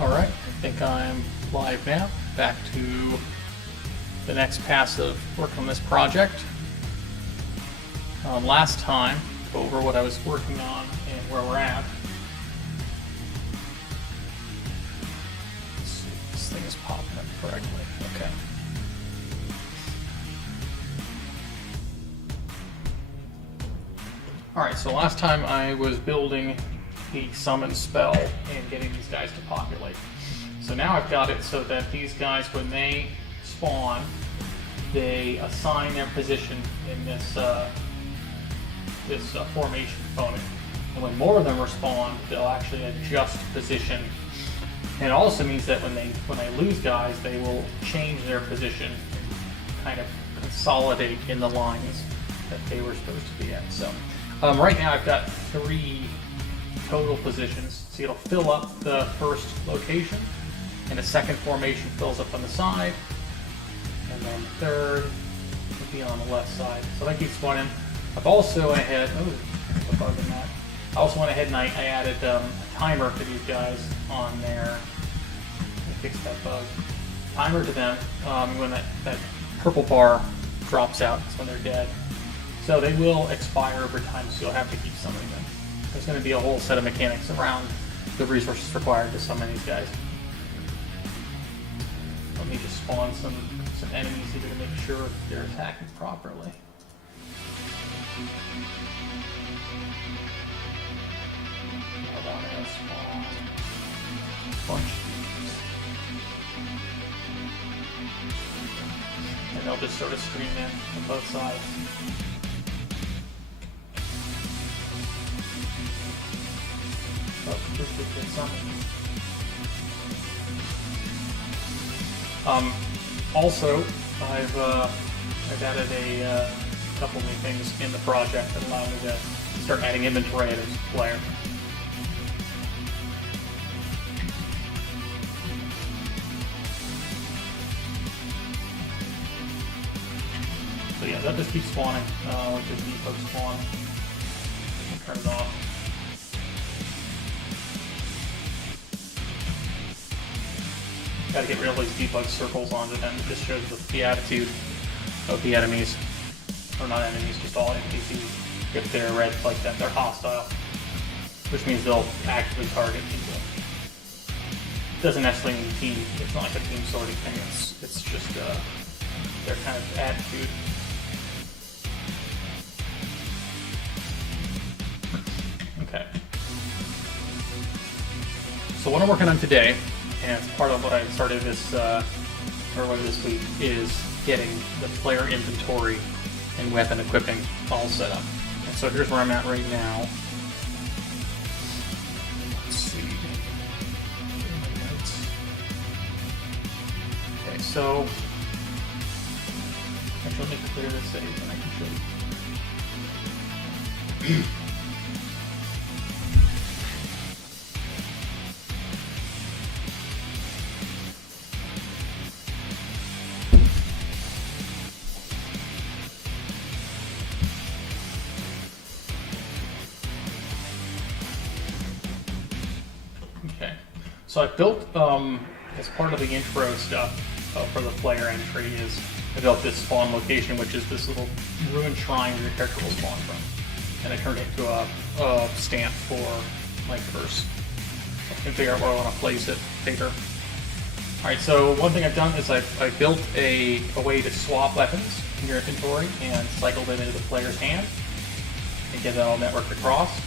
Alright, I think I'm live now. Back to the next pass of work on this project. Last time, go over what I was working on and where we're at. Let's see if this thing is popping up correctly. Okay. Alright, so last time I was building the summon spell and getting these guys to populate. So now I've got it so that these guys, when they spawn, they assign their position in this formation component. And when more of them respawn, they'll actually adjust position. And it also means that when they lose guys, they will change their position and kind of consolidate in the lines that they were supposed to be at. So right now I've got 3 total positions. See, it'll fill up the first location, and a second formation fills up on the side, and then third will be on the left side. So that keeps spawning. I've also went ahead, there's a bug in that. I also went ahead and I added a timer to these guys on there. I fixed that bug. Timer to them, when that purple bar drops out, that's when they're dead. So they will expire over time, so you'll have to keep summoning them. There's going to be a whole set of mechanics around the resources required to summon these guys. Let me just spawn some enemies here to make sure they're attacking properly. Hold on, I'm going to spawn a bunch of these. And they'll just sort of stream in on both sides. Also, I've added a couple new things in the project that allow me to start adding inventory as a player. So yeah, that just keeps spawning, like this depot spawn. Turn it off. Got to get rid of these debug circles onto them. It just shows the attitude of the enemies. Or not enemies, just all NPCs. If they're red like that, they're hostile. Which means they'll actively target people. It doesn't necessarily mean team. It's not like a team sorting thing. It's just their kind of attitude. Okay. So what I'm working on today, and it's part of what I started this week, is getting the player inventory and weapon equipping all set up. And so here's where I'm at right now. Let's see. Okay, so actually let me clear this save and I can show you. So I built, as part of the intro stuff for the player entry, is I built this spawn location, which is this little ruined shrine where your character will spawn from. And I turned it into a stamp for my curse. I can figure out where I want to place it later. Alright, so one thing I've done is I built a way to swap weapons in your inventory and cycle them into the player's hand and get that all networked across.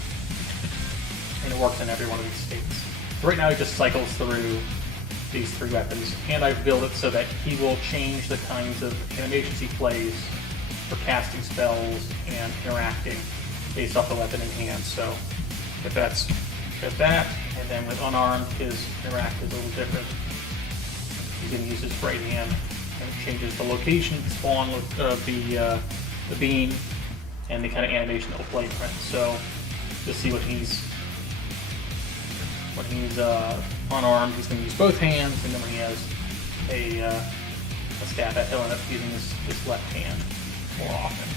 And it works in every one of these states. Right now he just cycles through these 3 weapons, and I've built it so that he will change the kinds of animations he plays for casting spells and interacting based off the weapon in hand. So if that's that, and then with unarmed, his interact is a little different. He can use his right hand, and it changes the location, the spawn of the beam, and the kind of animation that will play from it. So you'll see when he's unarmed, he's going to use both hands, and then when he has a stab at, he'll end up using his left hand more often.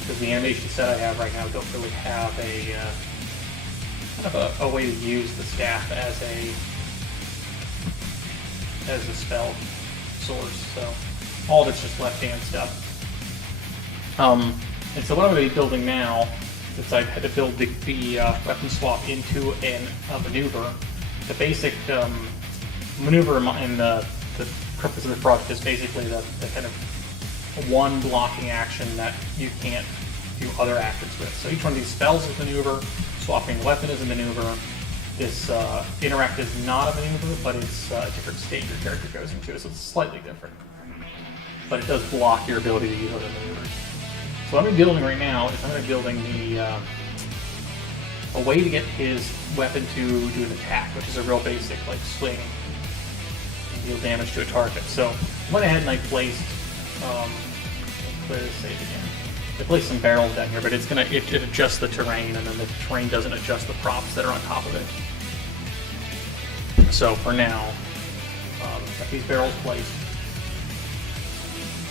Because the animation set I have right now don't really have a kind of a way to use the staff as as the spell source. So all of it's just left-hand stuff. And so what I'm going to be building now, since I've had to build the weapon swap into a maneuver, the basic maneuver and the purpose of the project is basically the kind of one blocking action that you can't do other actions with. So each one of these spells is a maneuver, swapping the weapon is a maneuver. This interact is not a maneuver, but it's a different state your character goes into, so it's slightly different. But it does block your ability to use other maneuvers. So what I'm building right now is I'm building a way to get his weapon to do an attack, which is a real basic, like swing and deal damage to a target. So I went ahead and I placed, clear the save again. I placed some barrels down here, but it's gonna it adjusts the terrain, and then the terrain doesn't adjust the props that are on top of it. So for now, got these barrels placed.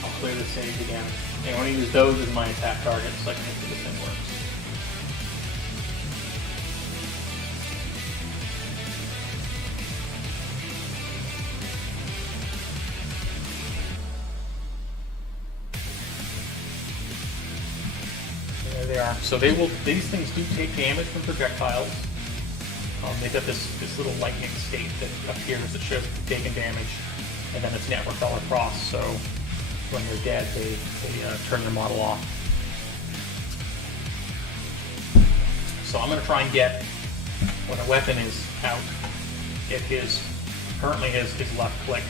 I'll clear the save again. And I want to use those as my attack targets so I can make sure this thing works. There they are. So these things do take damage from projectiles. They've got this little lightning state that appears that shows taking damage, and then it's networked all across. So when you're dead, they turn your model off. So I'm going to try and get, when a weapon is out, get currently his left click,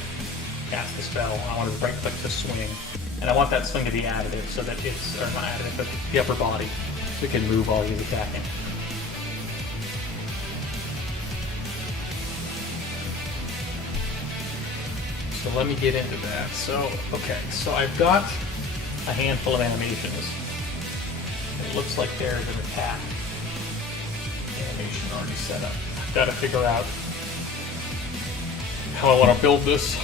cast the spell. I want his right click to swing. And I want that swing to be additive, so that it's, or not additive, but the upper body, so it can move while he's attacking. So let me get into that. So, okay, so I've got a handful of animations. It looks like there's an attack animation already set up. I've got to figure out how I want to build this.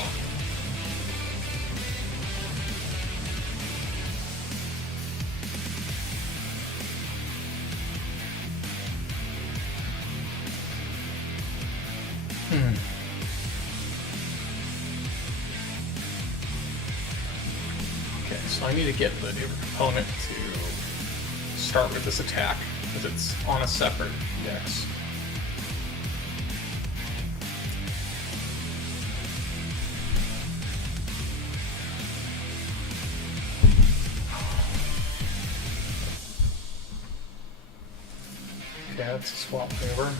So I need to get the new component to start with this attack, because it's on a separate dex. Okay, that's a swap maneuver.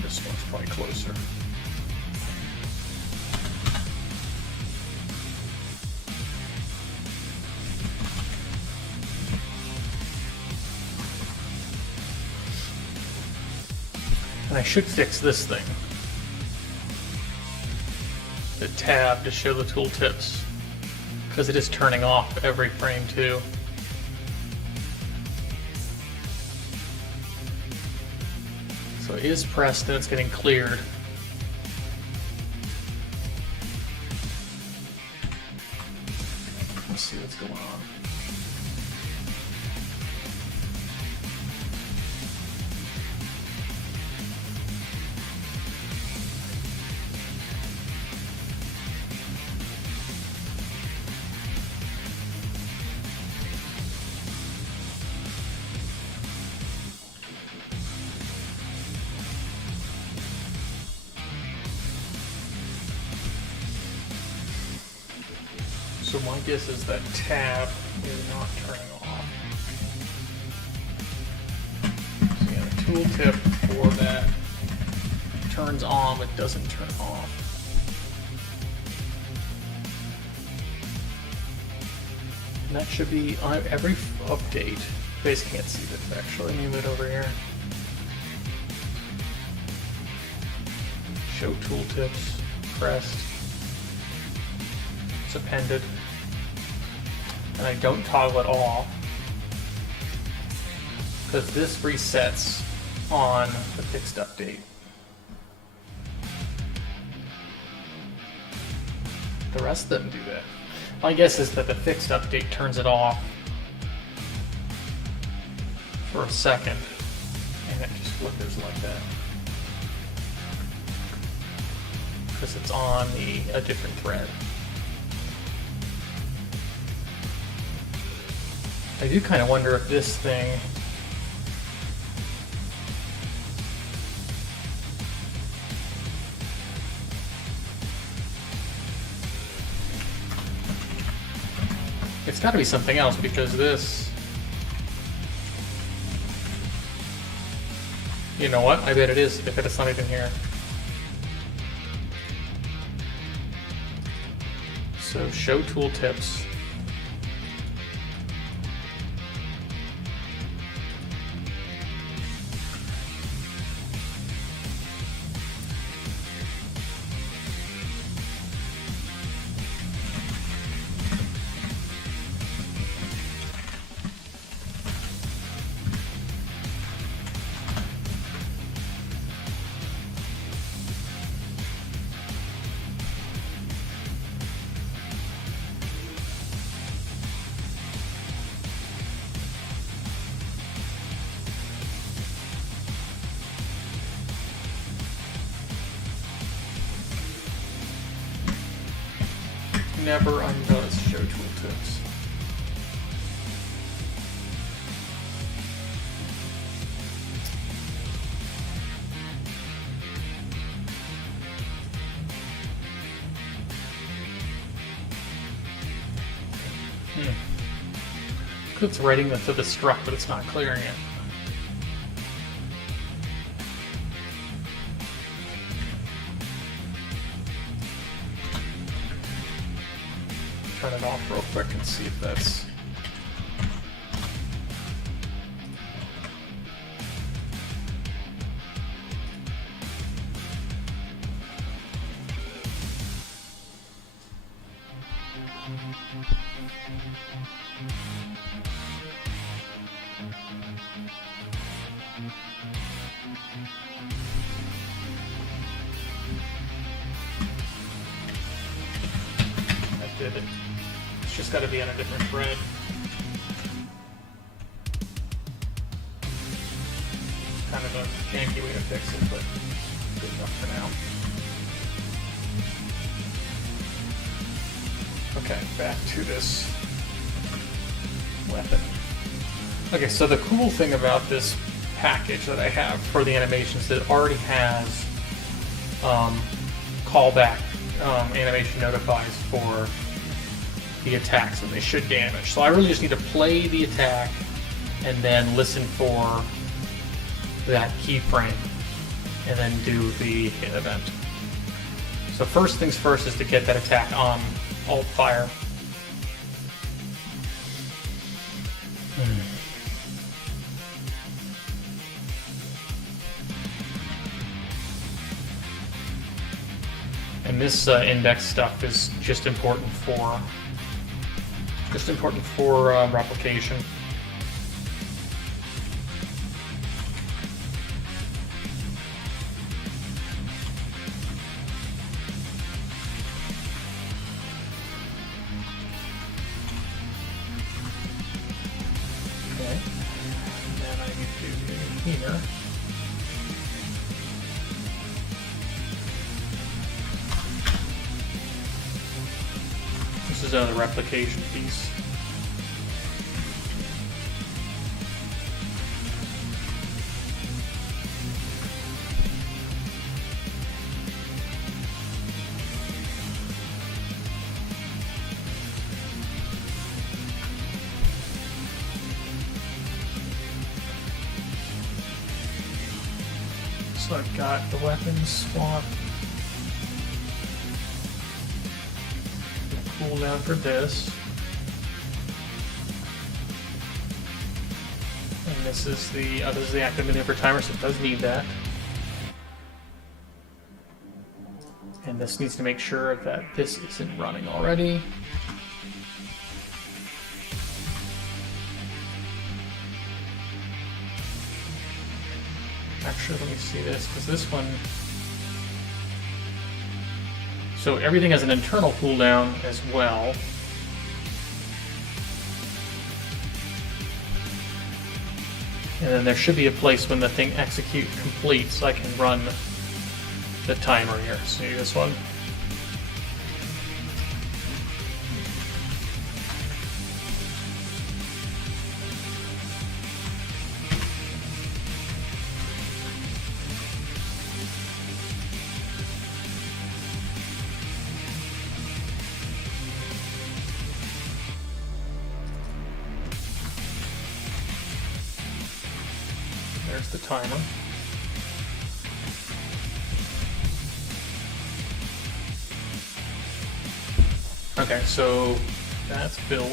This one's probably closer. And I should fix this thing. The tab to show the tooltips, because it is turning off every frame too. So it is pressed and it's getting cleared. Let's see what's going on. So my guess is that tab is not turning off. So yeah, the tooltip for that turns on but doesn't turn off. And that should be on every update. You guys can't see this actually. Let me move it over here. Show tooltips, pressed. It's appended. And I don't toggle it off because this resets on the fixed update. the rest of them do that. My guess is that the fixed update turns it off for a second, and it just flickers like that. Because it's on a different thread. I do kind of wonder if this thing it's got to be something else, because this, you know what? I bet it is. I bet it's not even here. So show tooltips. Never undoes show tooltips. It's writing to the struct, but it's not clearing it. Turn it off real quick and see if that's... That did it. It's just got to be on a different thread. Kind of a janky way to fix it, but good enough for now. Okay, back to this weapon. Okay, so the cool thing about this package that I have for the animations that it already has callback animation notifies for the attacks that they should damage. So I really just need to play the attack and then listen for that keyframe and then do the hit event. So first things first is to get that attack on alt fire. And this index stuff is just important for replication. Okay. And then I need to do here. This is the replication piece. So I've got the weapons swap. Cooldown for this. And this is the active maneuver timer, so it does need that. And this needs to make sure that this isn't running already. Actually, let me see this, because this one... So everything has an internal cooldown as well. And then there should be a place when the thing execute completes so I can run the timer here. See this one? There's the timer. Okay, so that's built.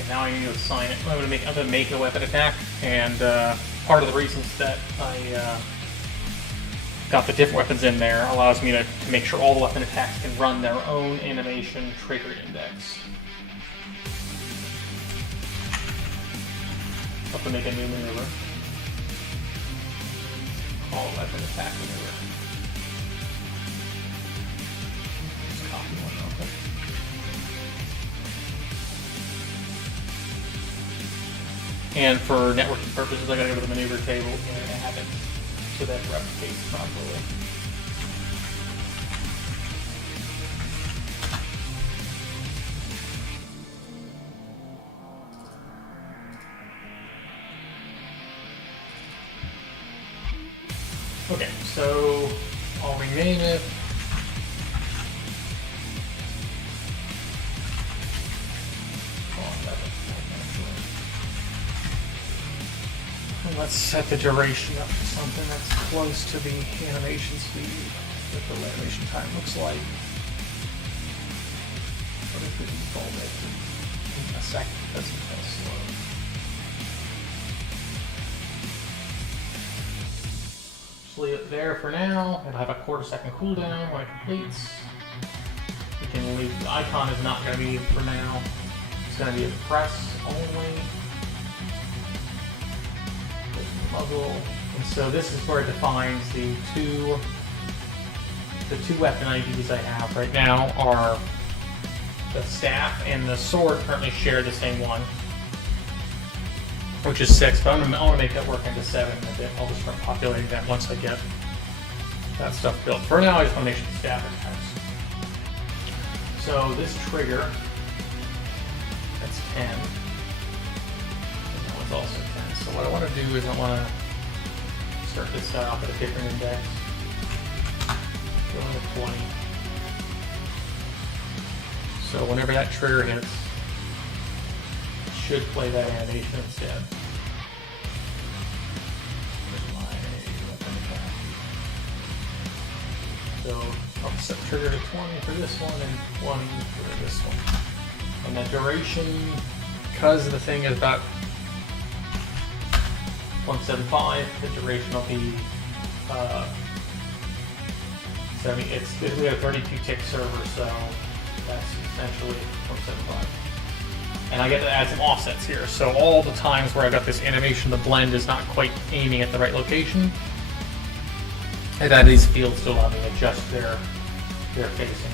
And now I need to assign it. I'm gonna make a weapon attack, and part of the reasons that I got the different weapons in there allows me to make sure all the weapon attacks can run their own animation trigger index. Have to make a new maneuver. Call weapon attack maneuver. Just copy one real quick. And for networking purposes, I gotta go to the maneuver table and add it so that it replicates properly. Okay, so I'll rename it. And let's set the duration up to something that's close to the animation speed that the animation time looks like. What if we default it to a second? That's kind of slow. Leave it there for now. It'll have a quarter-second cooldown when it completes. We can leave the icon is not going to be for now. It's going to be a press only. Muzzle. And so this is where it defines the two weapon IDs I have right now are the staff and the sword currently share the same one, which is 6, but I want to make that work into 7 in a bit. I'll just start populating that once I get that stuff built. For now, I just want to make sure the staff attacks. So this trigger, that's 10. And that one's also 10. So what I want to do is I want to start this guy off at a different index. Go into 20. So whenever that trigger hits, should play that animation instead. So I'll set trigger to 20 for this one and 20 for this one. And the duration, because the thing is about 175, the duration will be 70. It's basically a 32 tick server, so that's essentially 175. And I get to add some offsets here. So all the times where I've got this animation, the blend is not quite aiming at the right location. I've added these fields to allow me to adjust their facing.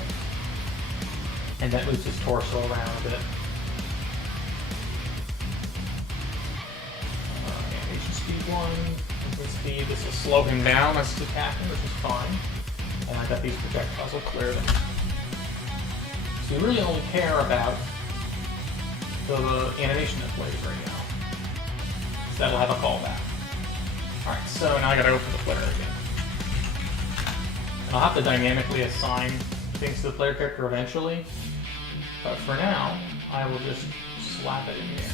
And that moves his torso around a bit. Animation speed 1, speed, this will slow him down as he's attacking, which is fine. And I got these projectiles, will clear them. So we really only care about the animation that plays right now. So that'll have a callback. Alright, so now I gotta open the player again. I'll have to dynamically assign things to the player character eventually, but for now, I will just slap it in here.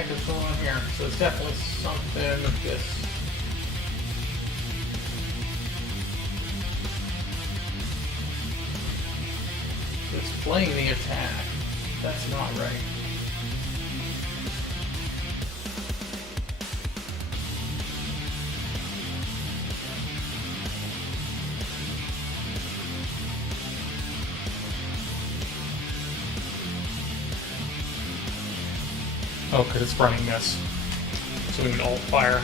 heck is going on here? So it's definitely something with this. It's playing the attack. That's not right. Oh, because it's running this. So we would alt fire.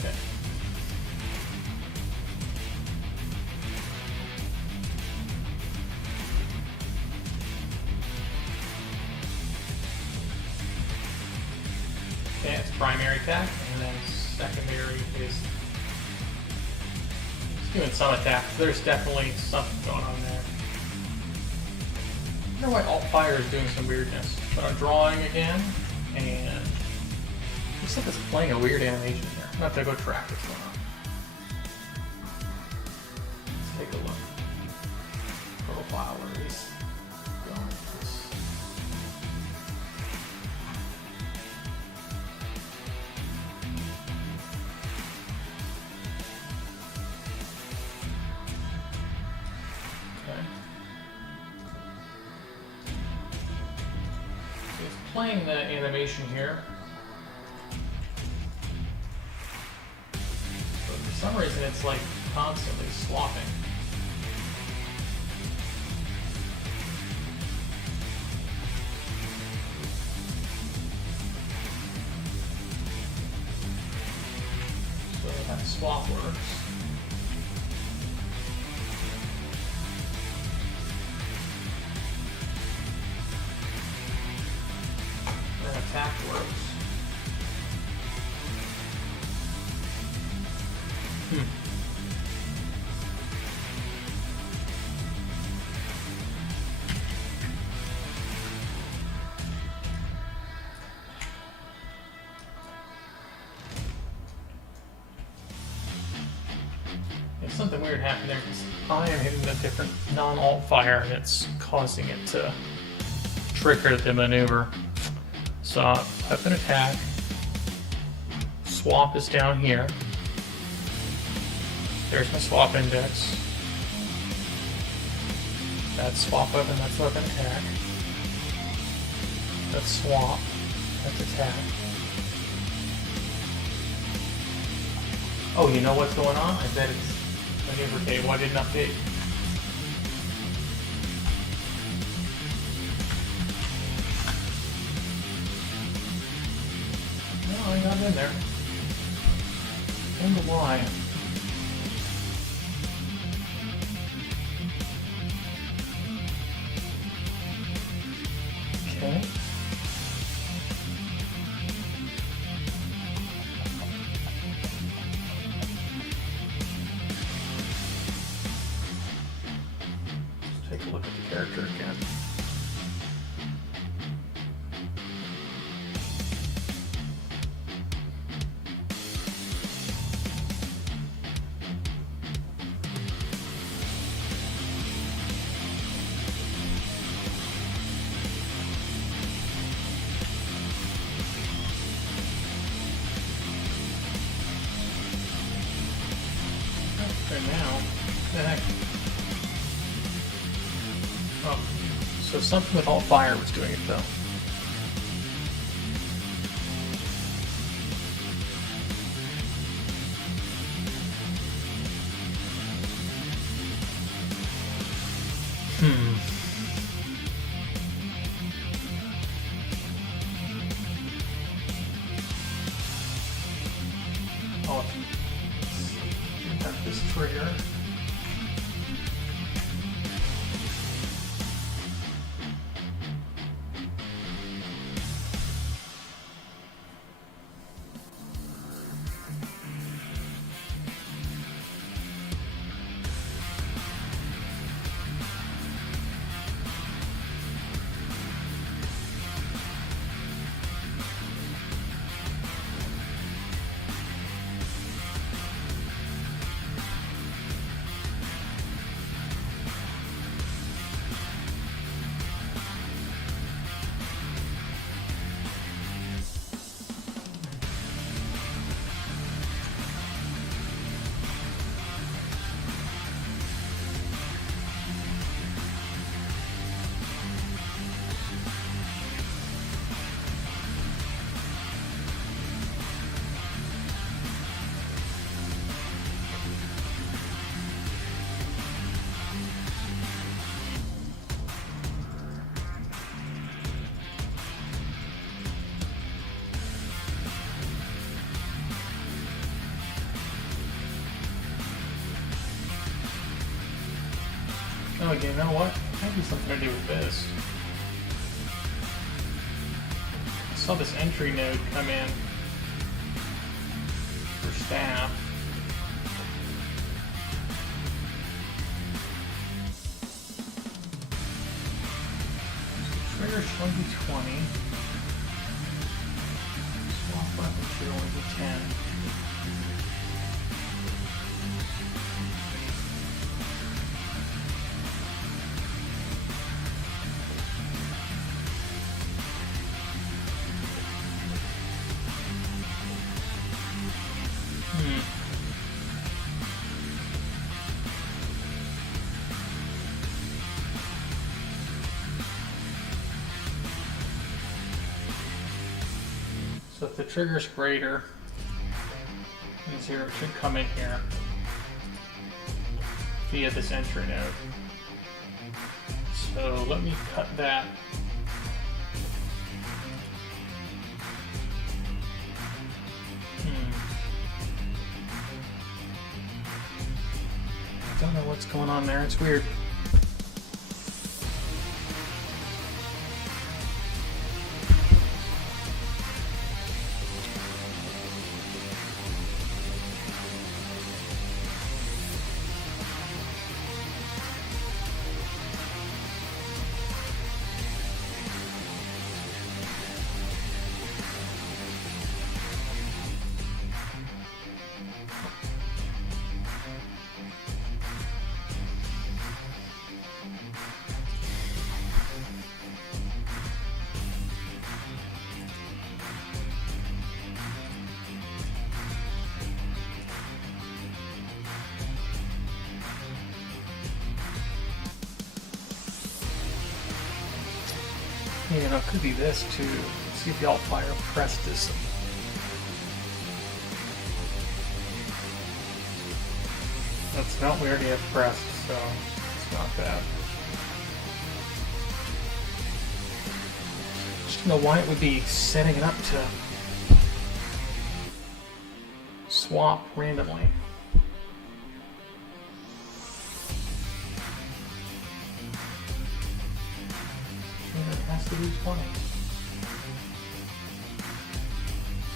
Okay. Okay, it's primary attack, and then secondary is it's doing some attacks. There's definitely something going on there. I wonder why alt fire is doing some weirdness. But I'm drawing again, and looks like it's playing a weird animation here. I'm gonna have to go track what's going on. Let's take a look. Profile, where he's going. Okay. So he's playing the animation here. For some reason, it's like constantly swapping. So that swap works. Then attack works. There's something weird happened there because I am hitting a different non-alt fire and it's causing it to trigger the maneuver. So weapon attack, swap is down here. There's my swap index. That's swap weapon, that's weapon attack. That's swap, that's attack. Oh, you know what's going on? I bet it's maneuver table. I didn't update. No, I got it in there. Wonder why. Okay. Take a look at the character again. Okay, now, the heck? Oh, so something with alt fire was doing it though. Oh, got this trigger. again, you know what? Might be something to do with this. I saw this entry node come in for staff. Trigger 2020. Swap weapon should only be 10. So if the trigger's greater than 0, it should come in here via this entry node. So let me cut that. I don't know what's going on there. It's weird. You know, it could be this too. See if the alt fire pressed this. That's not, we already have pressed, so it's not bad. Just don't know why it would be setting it up to swap randomly.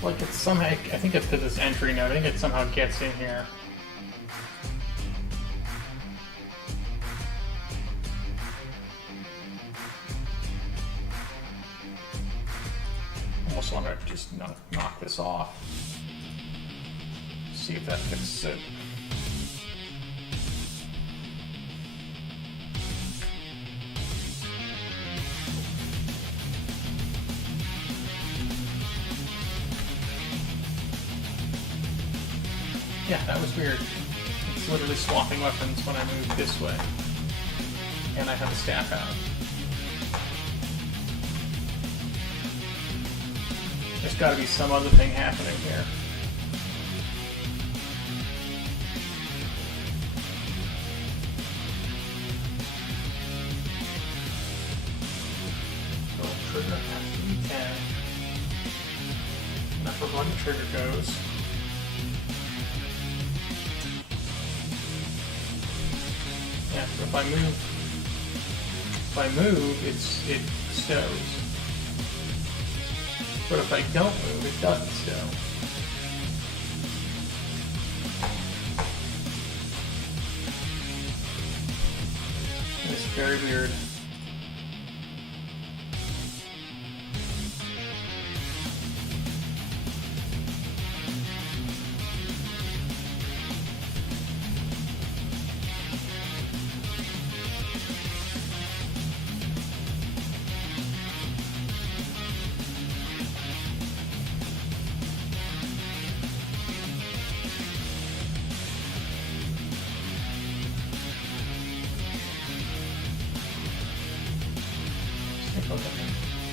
Like it's somehow, I think it's to this entry node, I think it somehow gets in here. Almost want to just knock this off. See if that fixes it. Yeah, that was weird. It's literally swapping weapons when I move this way. And I have a staff out. There's got to be some other thing happening here. So trigger has to be 10. And that's where one trigger goes. Yeah, so if I move, it stows. But if I don't move, it doesn't stow. It's very weird.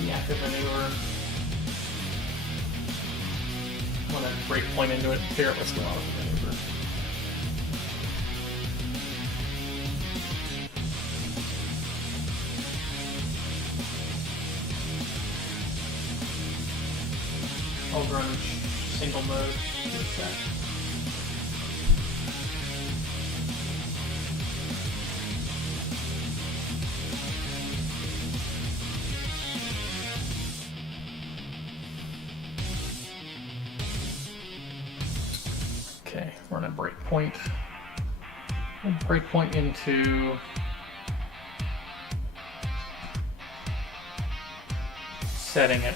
The active maneuver. I want to break point into it and figure out what's going on with the maneuver. I'll run single mode with that. Okay, run a breakpoint. Breakpoint into setting it.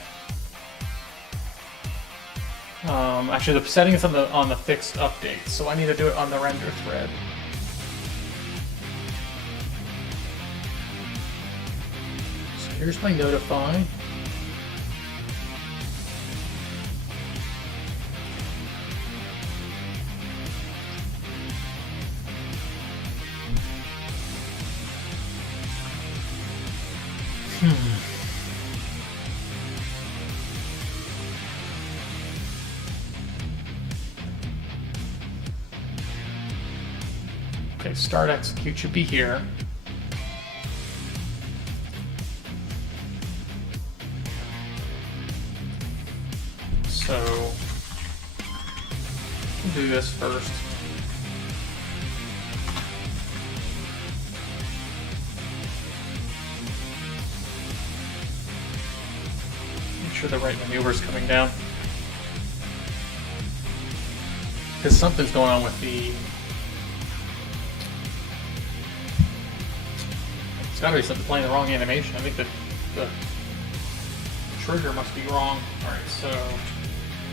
Actually, the setting is on the fixed update, so I need to do it on the render thread. So here's my notify. Okay, start execute should be here. So we'll do this first. Make sure the right maneuver is coming down. Because something's going on with the... It's gotta be something playing the wrong animation. I think the trigger must be wrong. Alright, so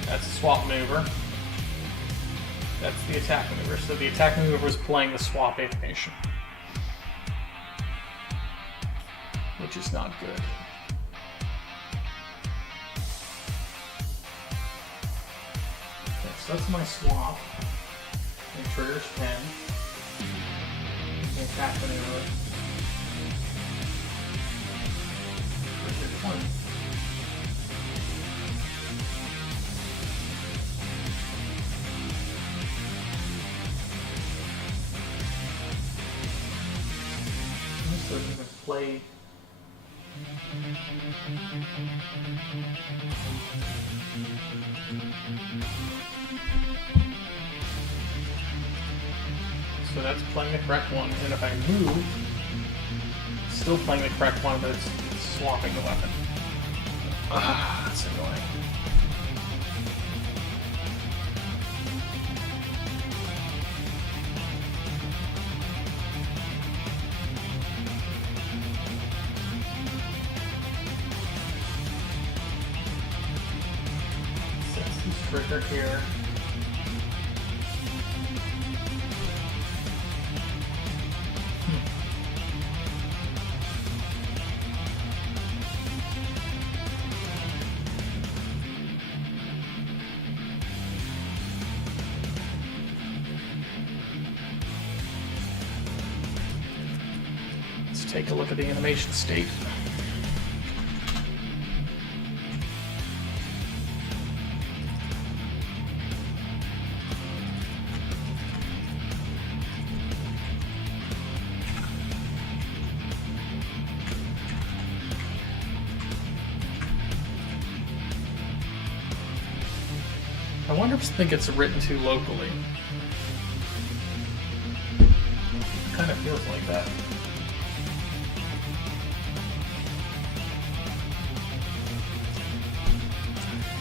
that's the swap maneuver. That's the attack maneuver. So the attack maneuver is playing the swap animation, which is not good. Okay, so that's my swap. And trigger's 10. The attack maneuver. Trigger 20. Doesn't even play. So that's playing the correct one, and if I move, it's still playing the correct one, but it's swapping the weapon. Ah, that's annoying. Trigger here. Let's take a look at the animation state. I wonder if something gets written to locally. It kind of feels like that.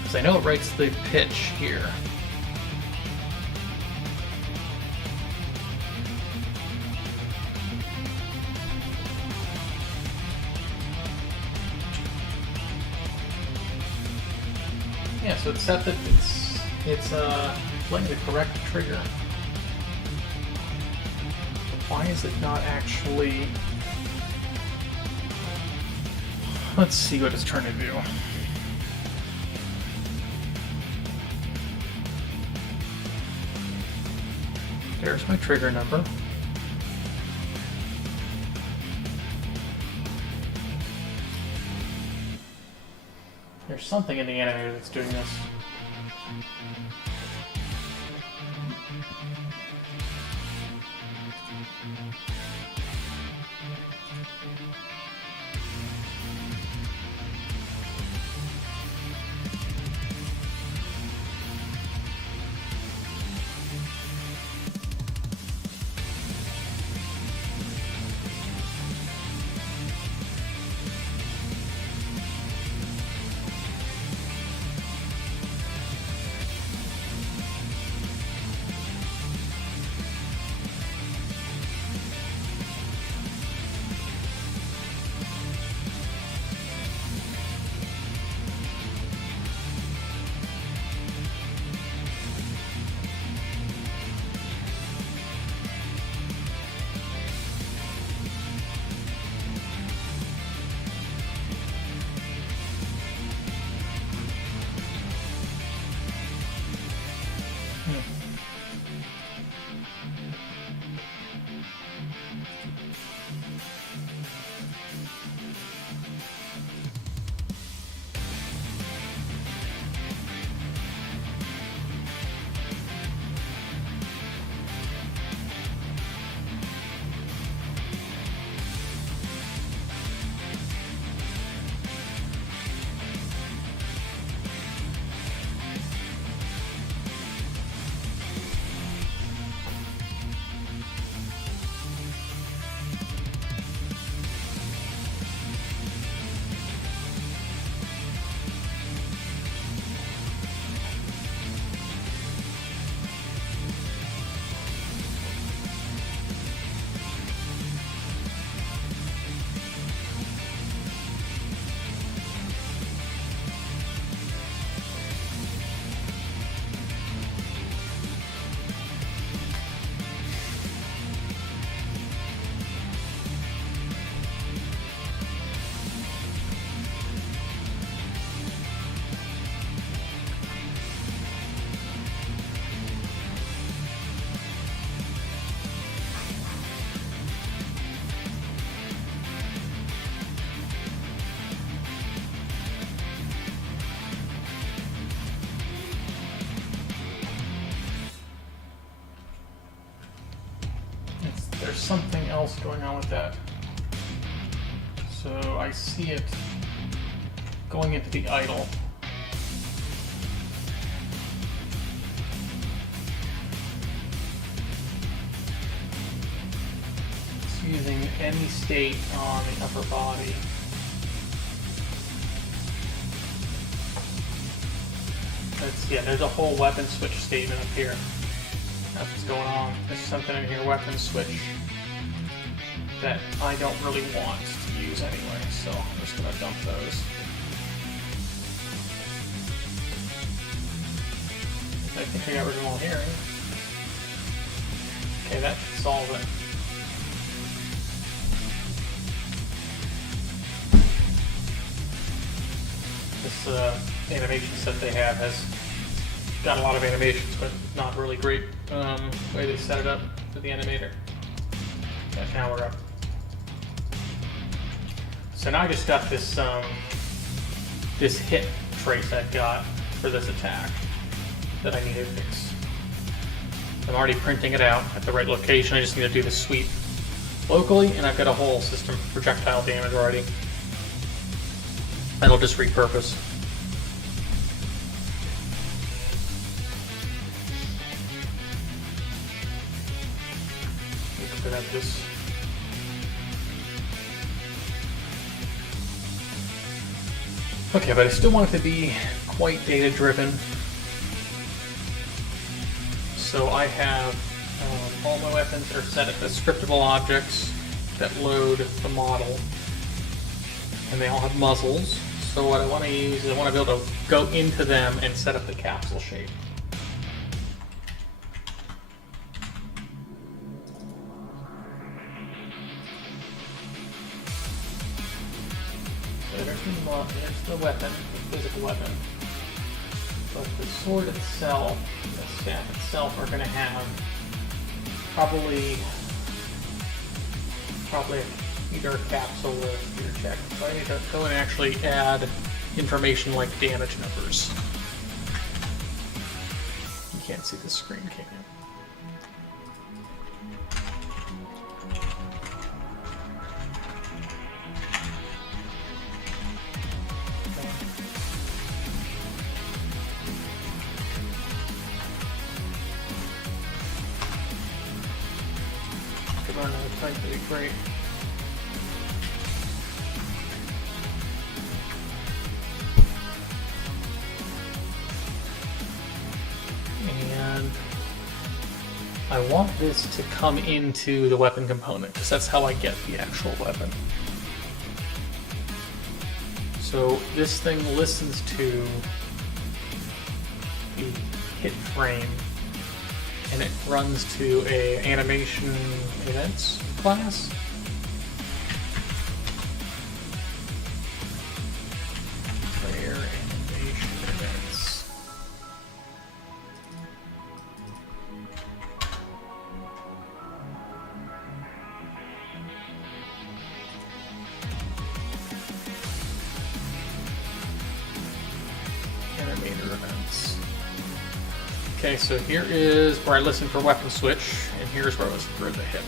Because I know it writes the pitch here. Yeah, so it's set that it's playing the correct trigger. Why is it not actually... Let's see what it's trying to do. There's my trigger number. There's something in the animator that's doing this. something else going on with that. So I see it going into the idle. It's using any state on the upper body. Yeah, there's a whole weapon switch statement up here. That's what's going on. There's something in here, weapon switch, that I don't really want to use anyway, so I'm just going to dump those. I think I got rid of them all here. Okay, that should solve it. This animation set they have has got a lot of animations, but not really great way they set it up for the animator. Yeah, now we're up. So now I just got this this hit trace I've got for this attack that I need to fix. I'm already printing it out at the right location. I just need to do the sweep locally, and I've got a whole system for projectile damage already. That'll just repurpose. Could have this. Okay, but I still want it to be quite data driven. So I have all my weapons that are set up as scriptable objects that load the model, and they all have muzzles. So what I want to use is I want to be able to go into them and set up the capsule shape. So there's the weapon, the physical weapon. But the sword itself, the staff itself, are going to have probably either a capsule or a spear check. So I need to go and actually add information like damage numbers. You can't see the screen, can you? Could learn how to type, that'd be great. And I want this to come into the weapon component because that's how I get the actual weapon. So this thing listens to the hit frame and it runs to a animation events class. Player animation events. Animator events. Okay, so here is where I listen for weapon switch, and here's where I listen for the hit.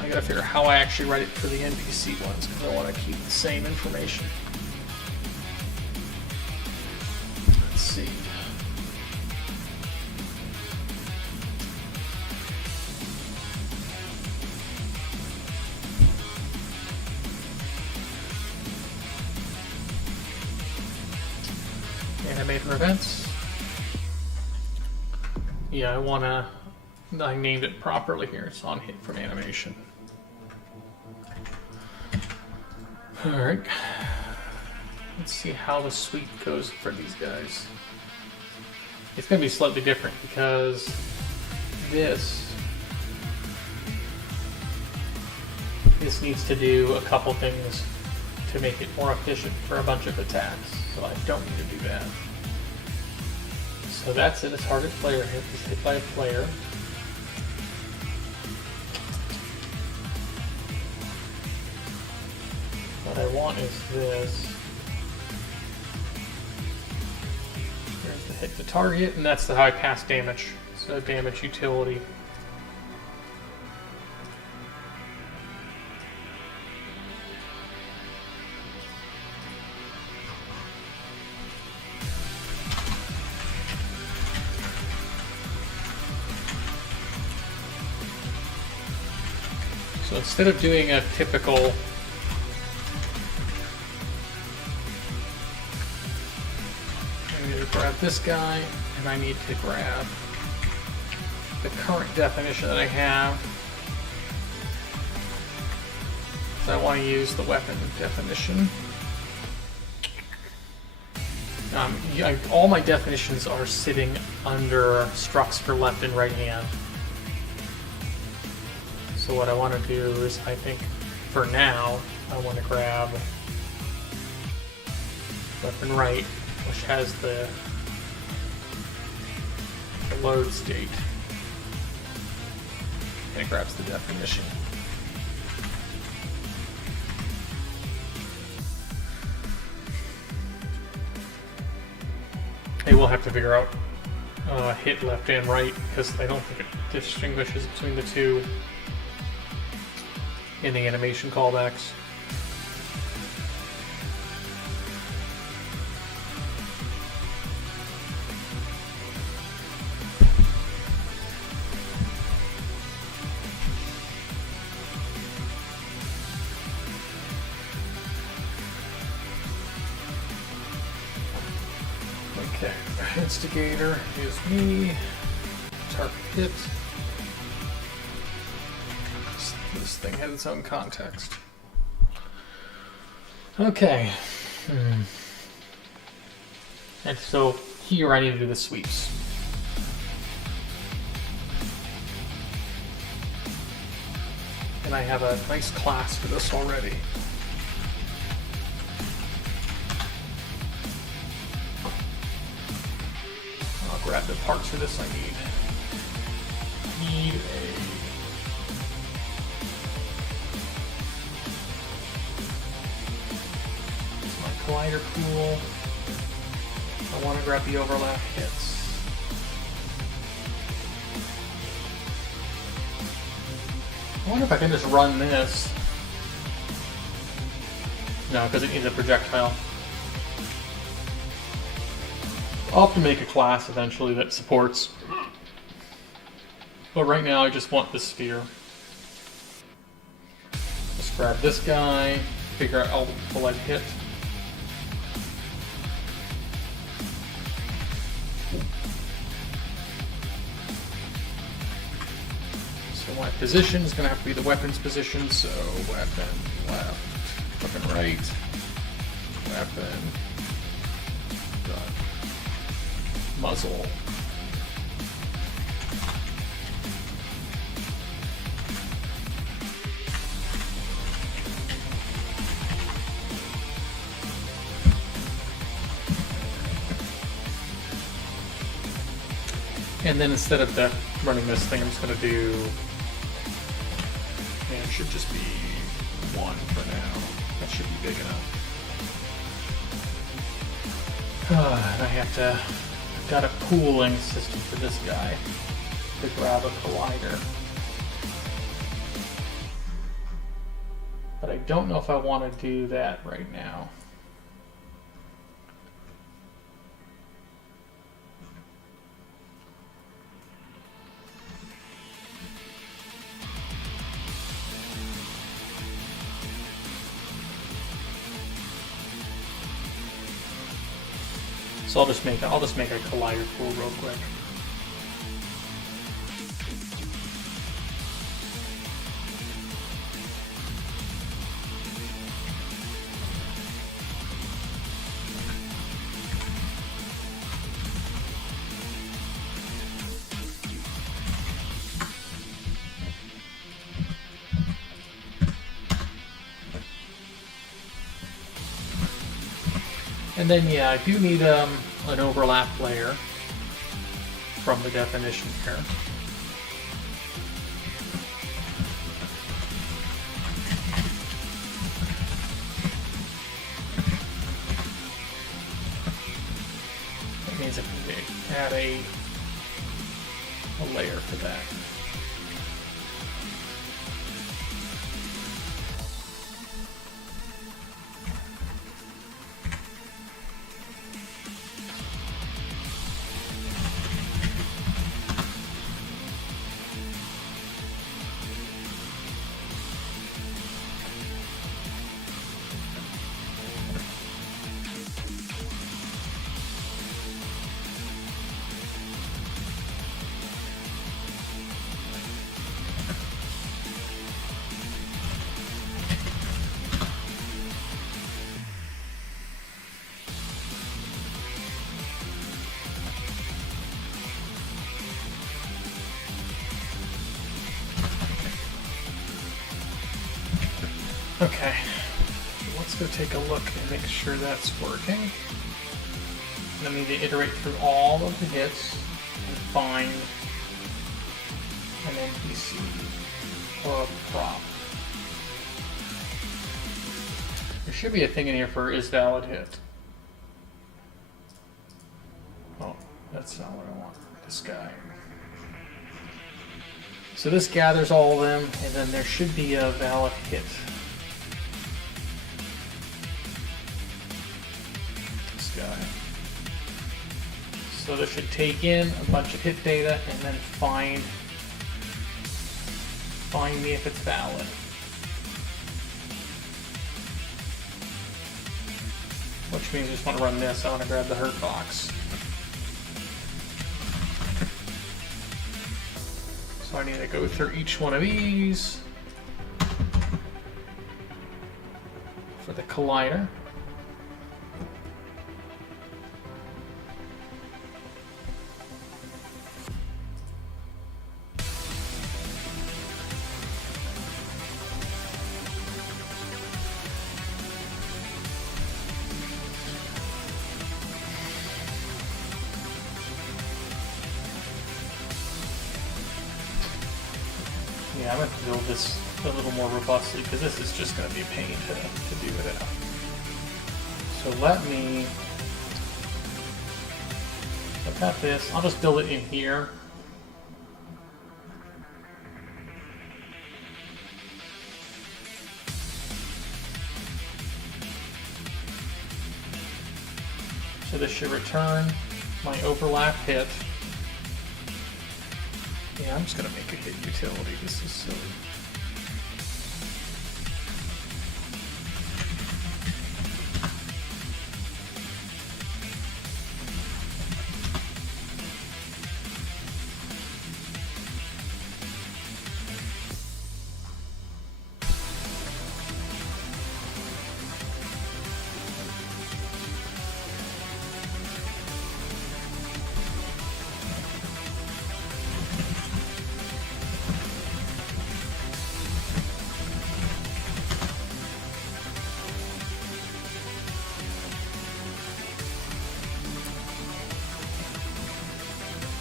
I gotta figure out how I actually write it for the NPC ones, because I want to keep the same information. Let's see. Animator events. Yeah, I named it properly here. It's on hit from animation. Alright. Let's see how the sweep goes for these guys. It's going to be slightly different because this needs to do a couple things to make it more efficient for a bunch of attacks. So I don't need to do that. So that's it. A target player hit is hit by a player. I want is this. There's the hit the target, and that's the high pass damage. So damage utility. So instead of doing a typical I need to grab this guy, and I need to grab the current definition that I have. So I want to use the weapon definition. All my definitions are sitting under structs for left and right hand. So what I want to do is, I think, for now, I want to grab weapon right, which has the load state. And it grabs the definition. Hey, we'll have to figure out hit left and right, because I don't think it distinguishes between the two in the animation callbacks. Okay, instigator is me. Target hit. This thing has its own context. Okay. And so here I need to do the sweeps. And I have a nice class for this already. I'll grab the parts for this I need. Need my collider pool. I want to grab the overlap hits. I wonder if I can just run this. No, because it needs a projectile. I'll have to make a class eventually that supports. But right now I just want this sphere. Just grab this guy, figure out how the lead hit. So my position is going to have to be the weapon's position, so weapon left, weapon right, weapon, muzzle. And then instead of running this thing, I'm just going to do, and it should just be one for now. That should be big enough. And I have to, I've got a pooling system for this guy to grab a collider. But I don't know if I want to do that right now. So I'll just make a collider pool real quick. And then, yeah, I do need an overlap layer from the definition here. add a layer for that. Okay, let's go take a look and make sure that's working. And I need to iterate through all of the hits and find an NPC or a prop. There should be a thing in here for is valid hit. Oh, that's not what I want. This guy. So this gathers all of them, and then there should be a valid hit. Guy. So this should take in a bunch of hit data and then find me if it's valid. Which means I just want to run this. I want to grab the hurt box. So I need to go through each one of these for the collider. Yeah, I'm going to build this a little more robustly because this is just going to be a pain to do it out. So I've got this. I'll just build it in here. So this should return my overlap hit. Yeah, I'm just going to make a hit utility. This is silly.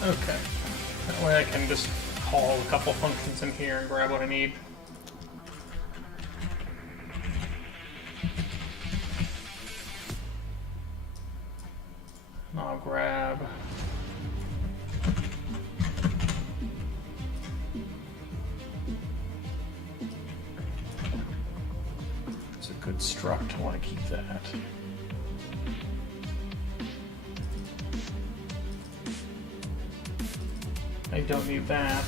Okay, that way I can just call a couple functions in here and grab what I need. I'll grab it's a good struct. I want to keep that. I don't need that.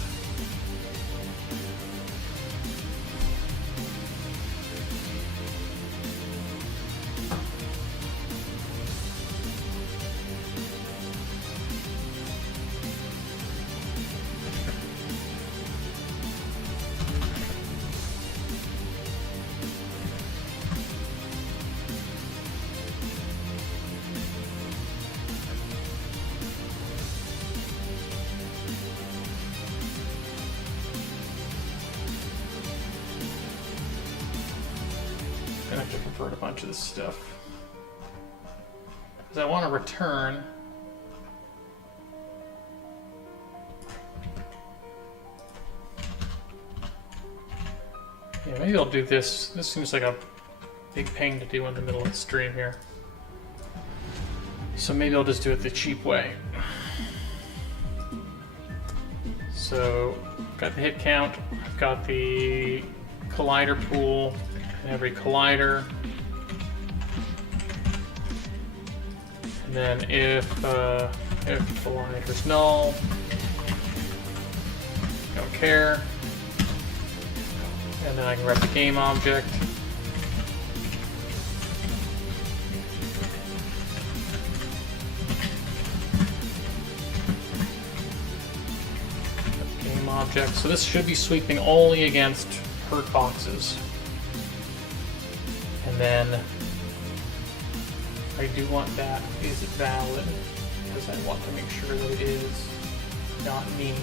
I have to convert a bunch of this stuff because I want to return yeah, maybe I'll do this. This seems like a big pain to do in the middle of the stream here. So maybe I'll just do it the cheap way. So I've got the hit count, I've got the collider pool, and every collider. And then if collider's null, don't care. And then I can grab the game object. Game object. So this should be sweeping only against hurt boxes. And then I do want that is valid because I want to make sure that it is not me.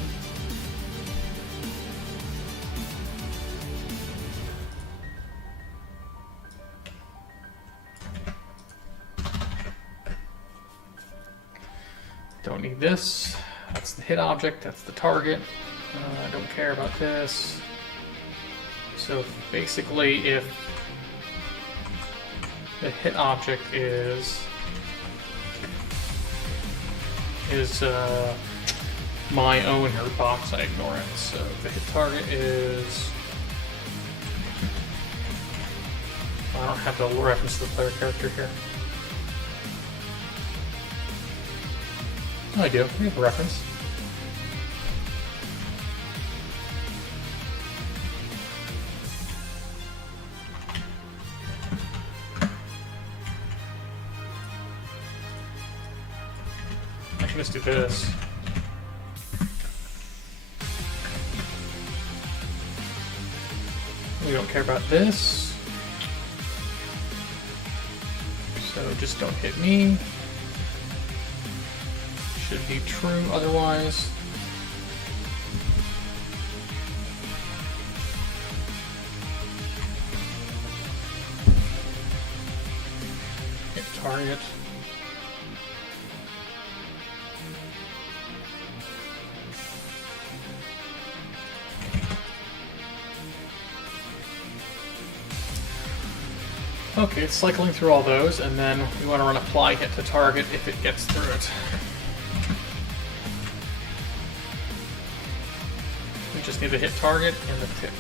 Don't need this. That's the hit object. That's the target. I don't care about this. So basically, if the hit object is my own hurt box, I ignore it. So if the hit target is, I don't have the reference to the player character here. I do. We have a reference. I can just do this. We don't care about this. So just don't hit me. Should be true otherwise. Hit target. Okay, it's cycling through all those, and then we want to run apply hit to target if it gets through it. We just need to hit target and the tick.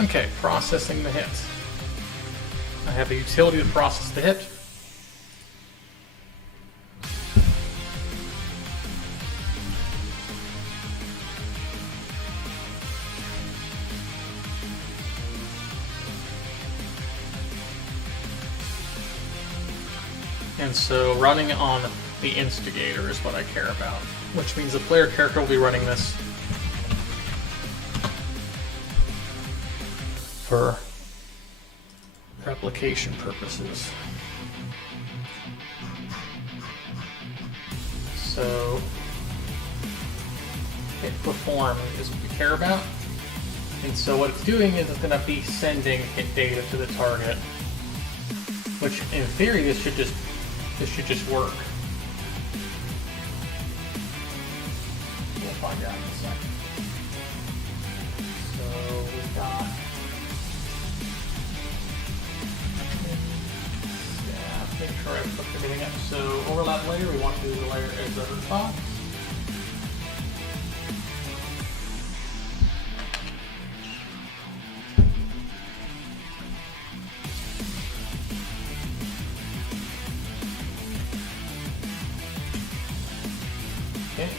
Okay, processing the hit. I have a utility to process the hit. And so running on the instigator is what I care about, which means the player character will be running this for replication purposes. So hit perform is what we care about. And so what it's doing is it's going to be sending hit data to the target, which in theory this should just work. We'll find out in a second. So we've got make sure I put everything up. So overlap layer, we want to do the layer as the hurt box. Okay,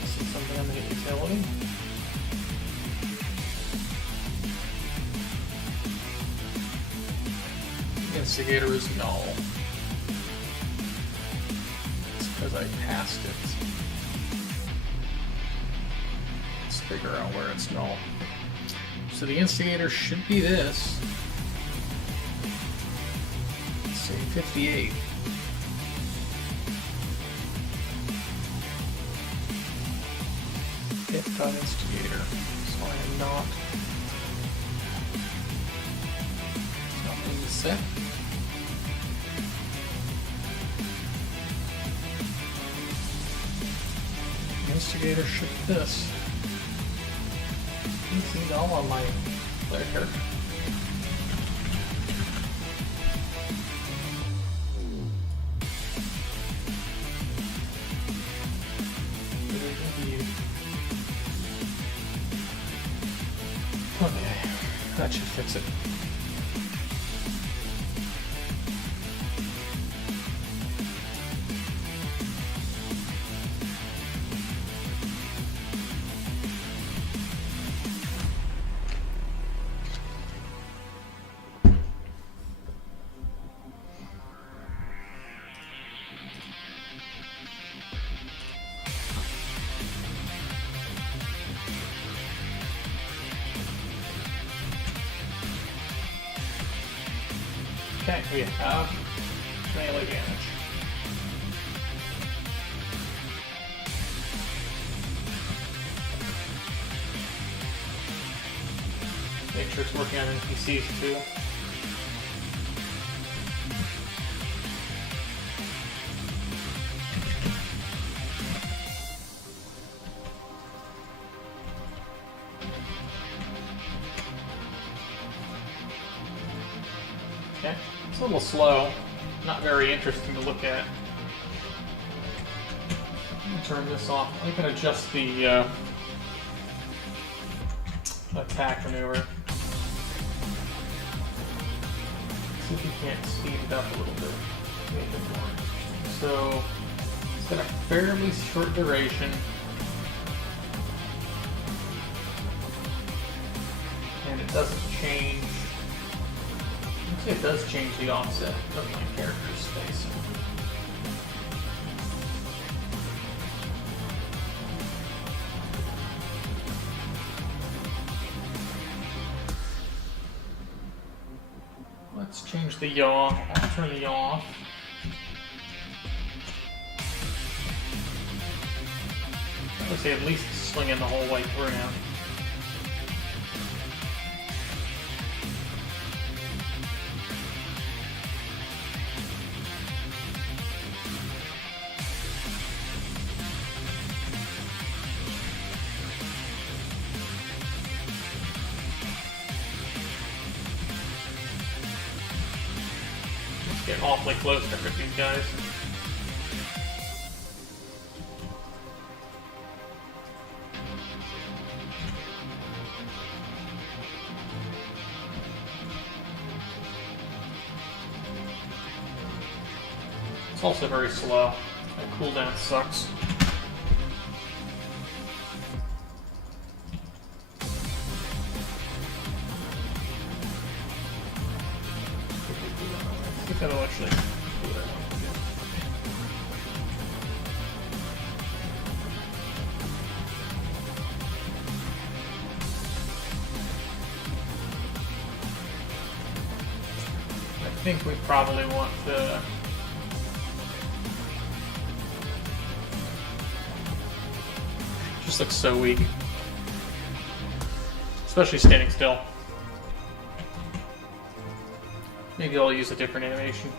this is something on the utility. Instigator is null. It's because I passed it. Let's figure out where it's null. So the instigator should be this. Let's say 58. Instigator. So I am not. Nothing to say. Instigator ship this. PC all on my player character. Okay, that should fix it. Okay, we have melee damage. Make sure it's working on NPCs too. Okay, it's a little slow, not very interesting to look at. Let me turn this off. I can adjust the attack maneuver. See if you can't speed it up a little bit. Make it more interesting. So it's got a fairly short duration. And it doesn't change. It does change the offset of my character's space. Let's change the yaw. I'll turn the yaw off. Let's say at least swinging the whole way through now. Get awfully close to hit these guys. It's also very slow. That cooldown sucks. That'll actually do what I want to do. I think we probably want to just looks so weak, especially standing still. Maybe I'll use a different animation.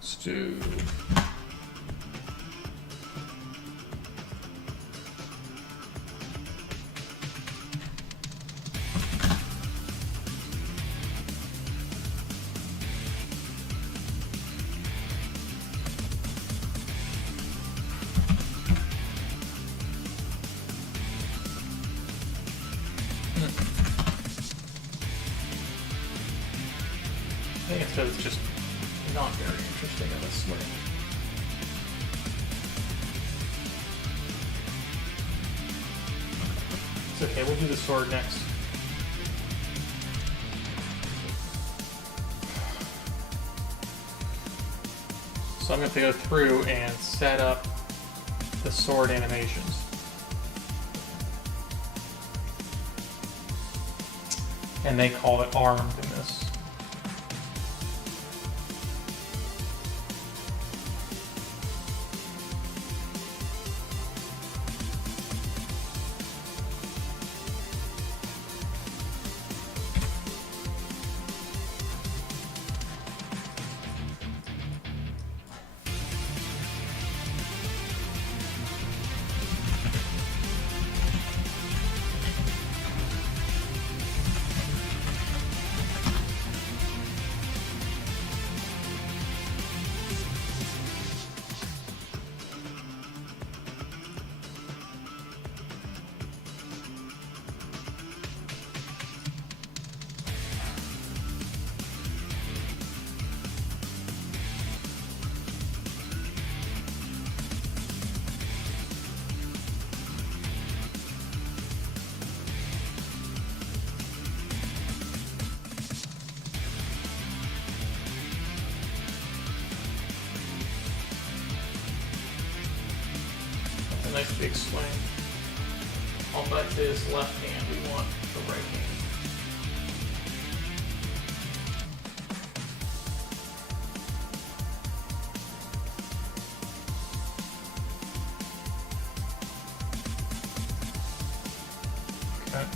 Let's do... I think it's because it's just not very interesting in this way. It's okay, we'll do the sword next. So I'm going to go through and set up the sword animations. and they call it armed in this. Nice big swing. I'll bet his left hand. We want the right hand. Okay.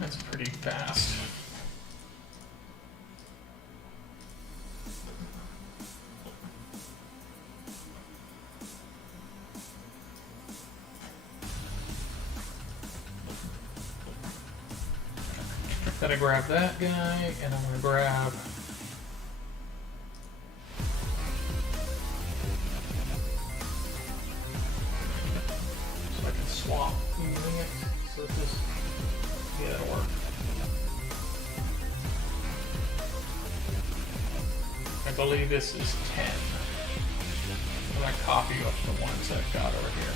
That's pretty fast. Gotta grab that guy, and I'm gonna grab so I can swap using it. So this, yeah, that'll work. I believe this is 10. I'm gonna copy up the ones I've got over here.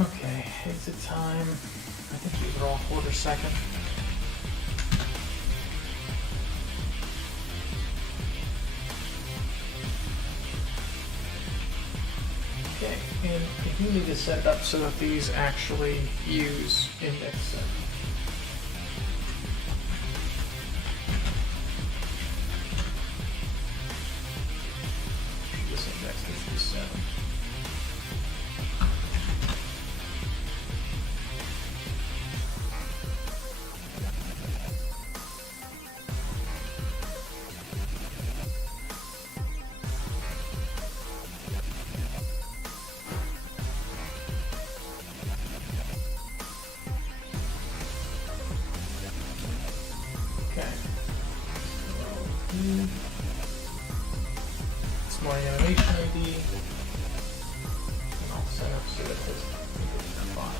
Okay, exit time. I think these are all quarter second. Okay, and I do need to set it up so that these actually use index set. This index is 7. It's my animation ID, and I'll set up so that it has 5.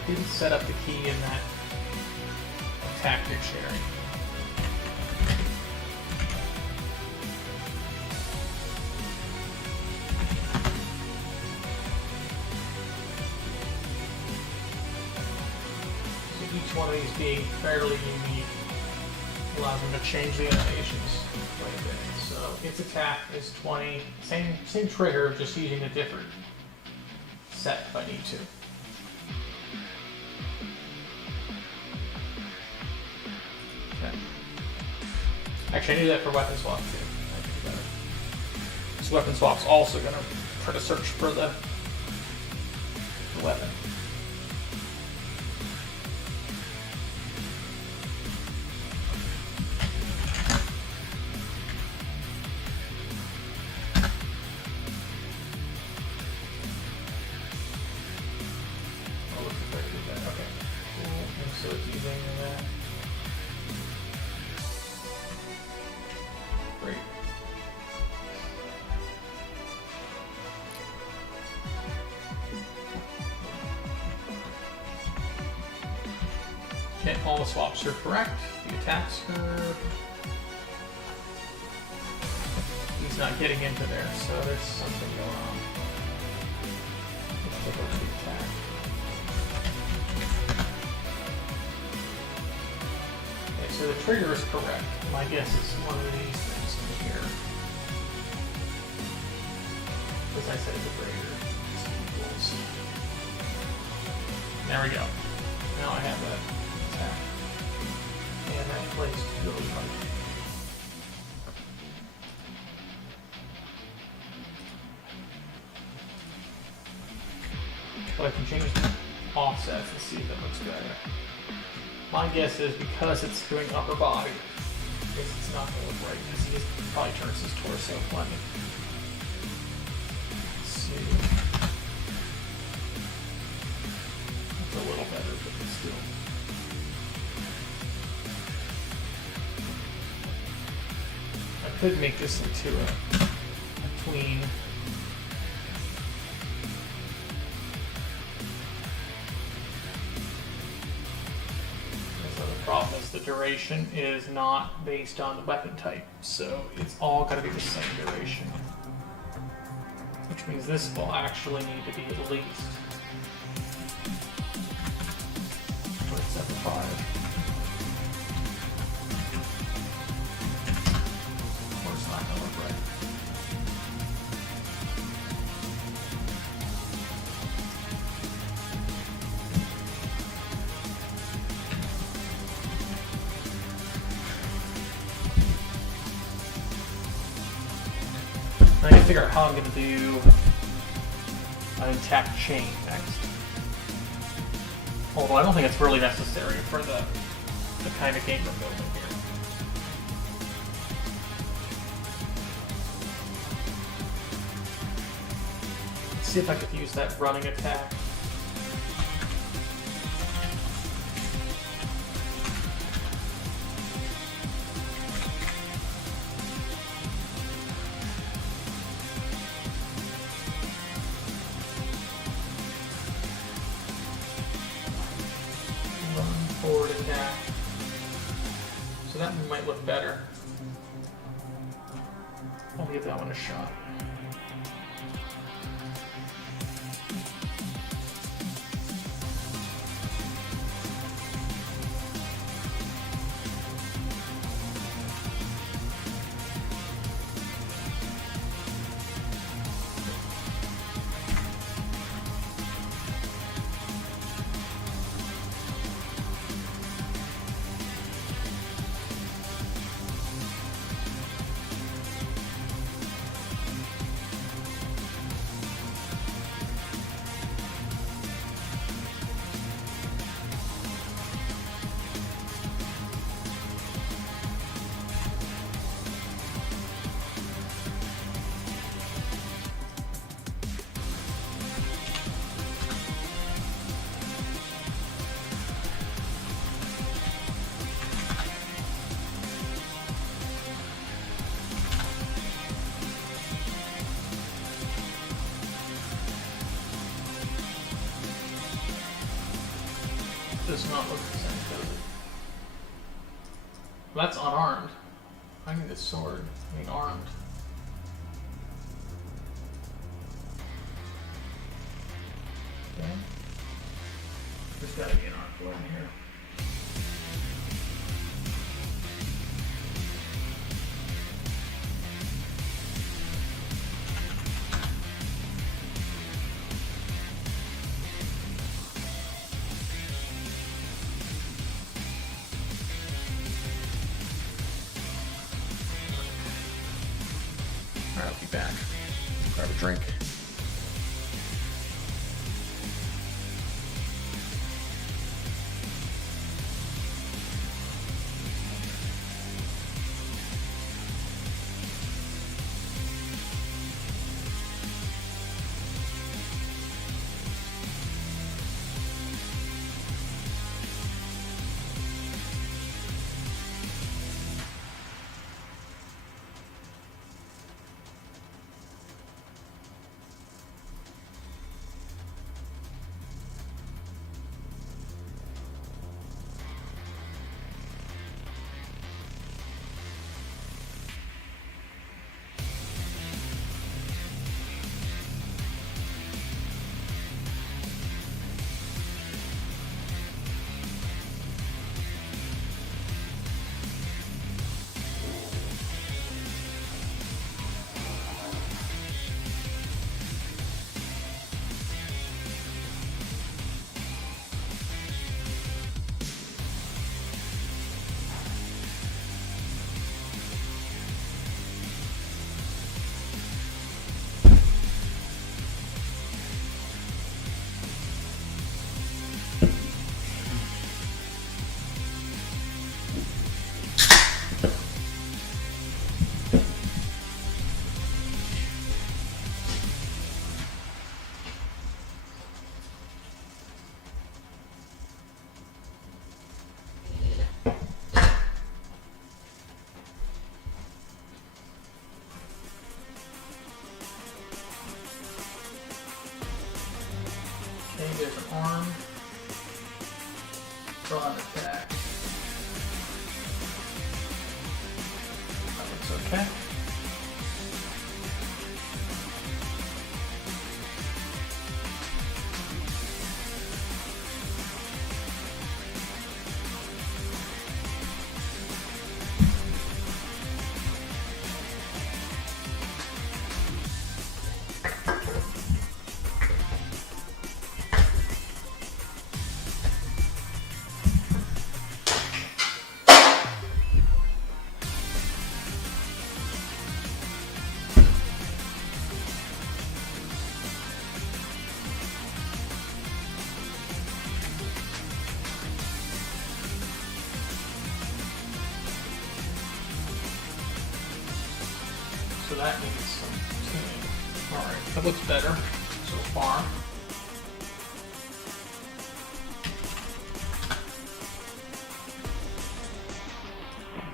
I didn't set up the key in that attack dictionary. So each one of these being fairly unique allows them to change the animations quite a bit. So its attack is 20, same trigger, just using a different set if I need to. Okay. Actually, I need that for weapon swap too. I think better. So weapon swap's also going to try to search for the weapon. So it's using that. Great. Okay, all the swaps are correct. The attacks are... He's not getting into there, so there's something going on. Let's take a look at the attack. So the trigger is correct. My guess is one of these things in here. As I said, it's a breaker. There we go. Now I have that attack. And that plays really hard. But I can change the offsets and see if it looks better. My guess is because it's doing upper body, it's not going to look right because he probably turns his torso plenty. Let's see. It's a little better, but it's still. I could make this into a tween. Problem is the duration is not based on the weapon type, so it's all got to be the same duration, which means this will actually need to be at least 0.75. Or it's not going to look right. I need to figure out how I'm going to do an intact chain next. Although I don't think it's really necessary for the kind of game we're building here. Let's see if I could use that running attack. Forward attack. So that one might look better. I'll give that one a shot. does not look the same, does it? Well, that's unarmed. I need a sword. I mean armed. Okay. There's gotta be an armed one here. Alright, I'll be back. Grab a drink. Okay, there's an arm. Draw an attack. That looks okay. So that needs some tuning. Alright, that looks better so far.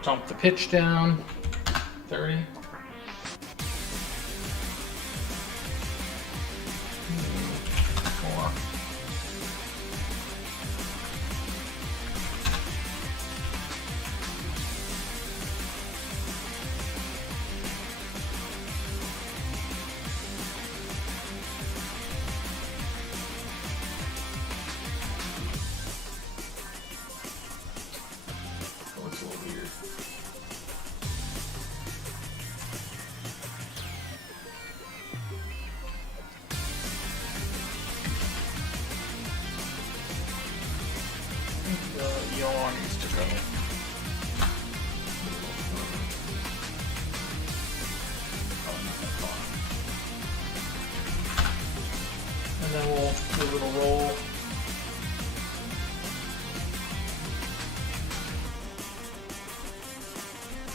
Dump the pitch down. 30. Four. That looks a little weird. The yaw needs to go. Oh, not that far. And then we'll do a little roll.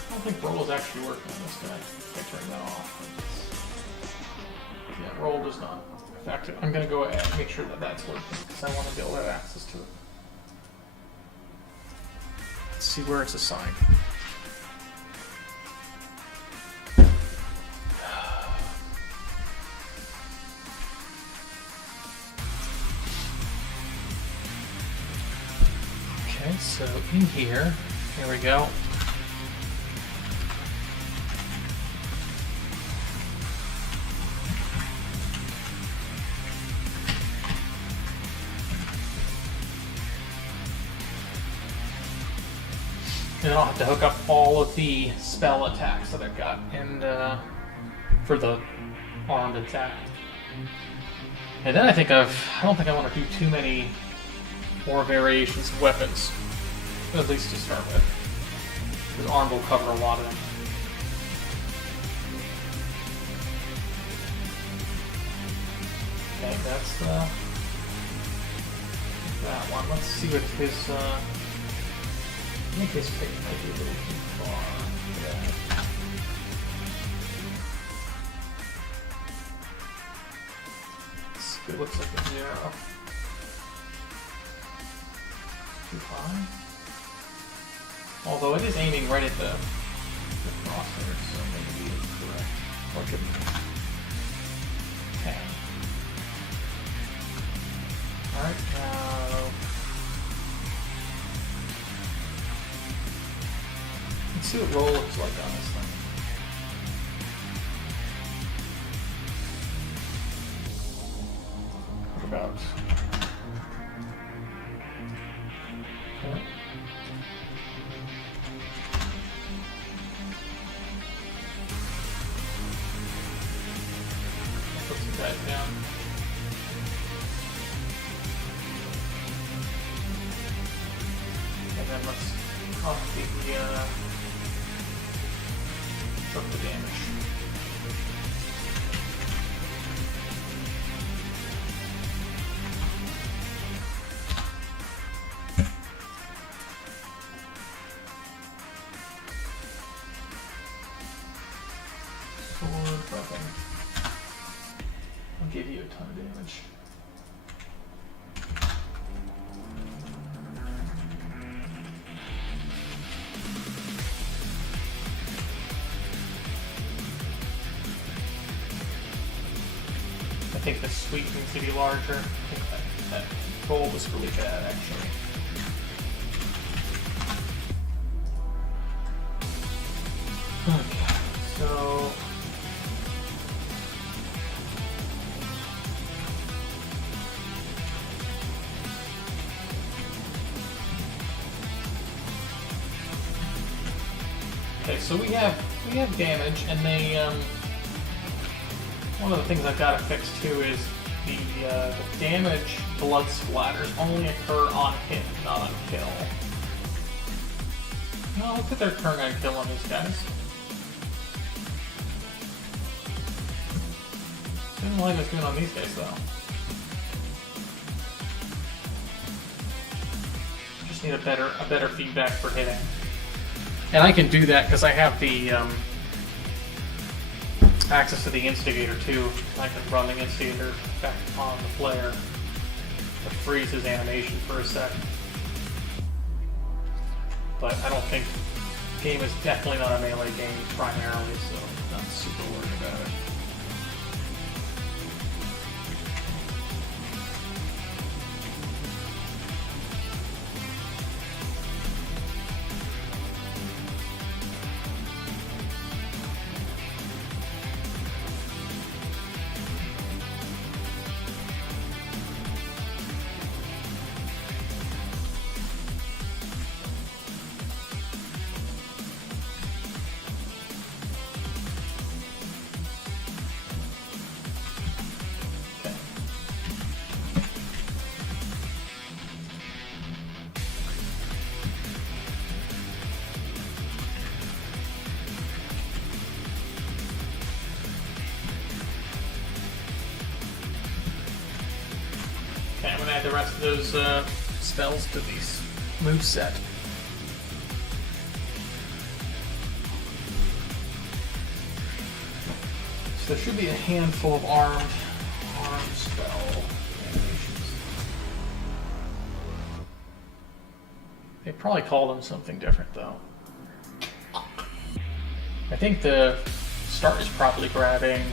I don't think roll is actually working on this guy. I turn that off. Yeah, roll does not. In fact, I'm going to go ahead and make sure that that's working because I want to be able to have access to it. Let's see where it's assigned. Okay, so in here we go. And then I'll have to hook up all of the spell attacks that I've got and for the armed attack. And then I don't think I want to do too many more variations of weapons, at least to start with. Because armed will cover a lot of them. Okay, that's that one. Let's see what his I think his pick might be a little too far for that. It looks like a 0. Too high. Although it is aiming right at the crosshair, so maybe it's correct. Or give me 10. Alright, now let's see what roll looks like on this thing. What about? Okay. Put some guys down. And then let's up the damage. Sword weapon. I'll give you a ton of damage. I think the sweep needs to be larger. I think that roll was really bad, actually. Okay, so we have damage, and they one of the things I've got to fix too is the damage blood splatters only occur on hit, not on kill. No, look at their turn on kill on these guys. Didn't like what's doing on these guys though. Just need a better feedback for hitting. And I can do that because I have the access to the instigator too. I can run the instigator back on the player to freeze his animation for a second. But I don't think the game is definitely not a melee game primarily, so I'm not super worried about it. Okay, I'm going to add the rest of those spells to these moveset. So there should be a handful of armed spell animations. They probably call them something different though. I think the start is probably grabbing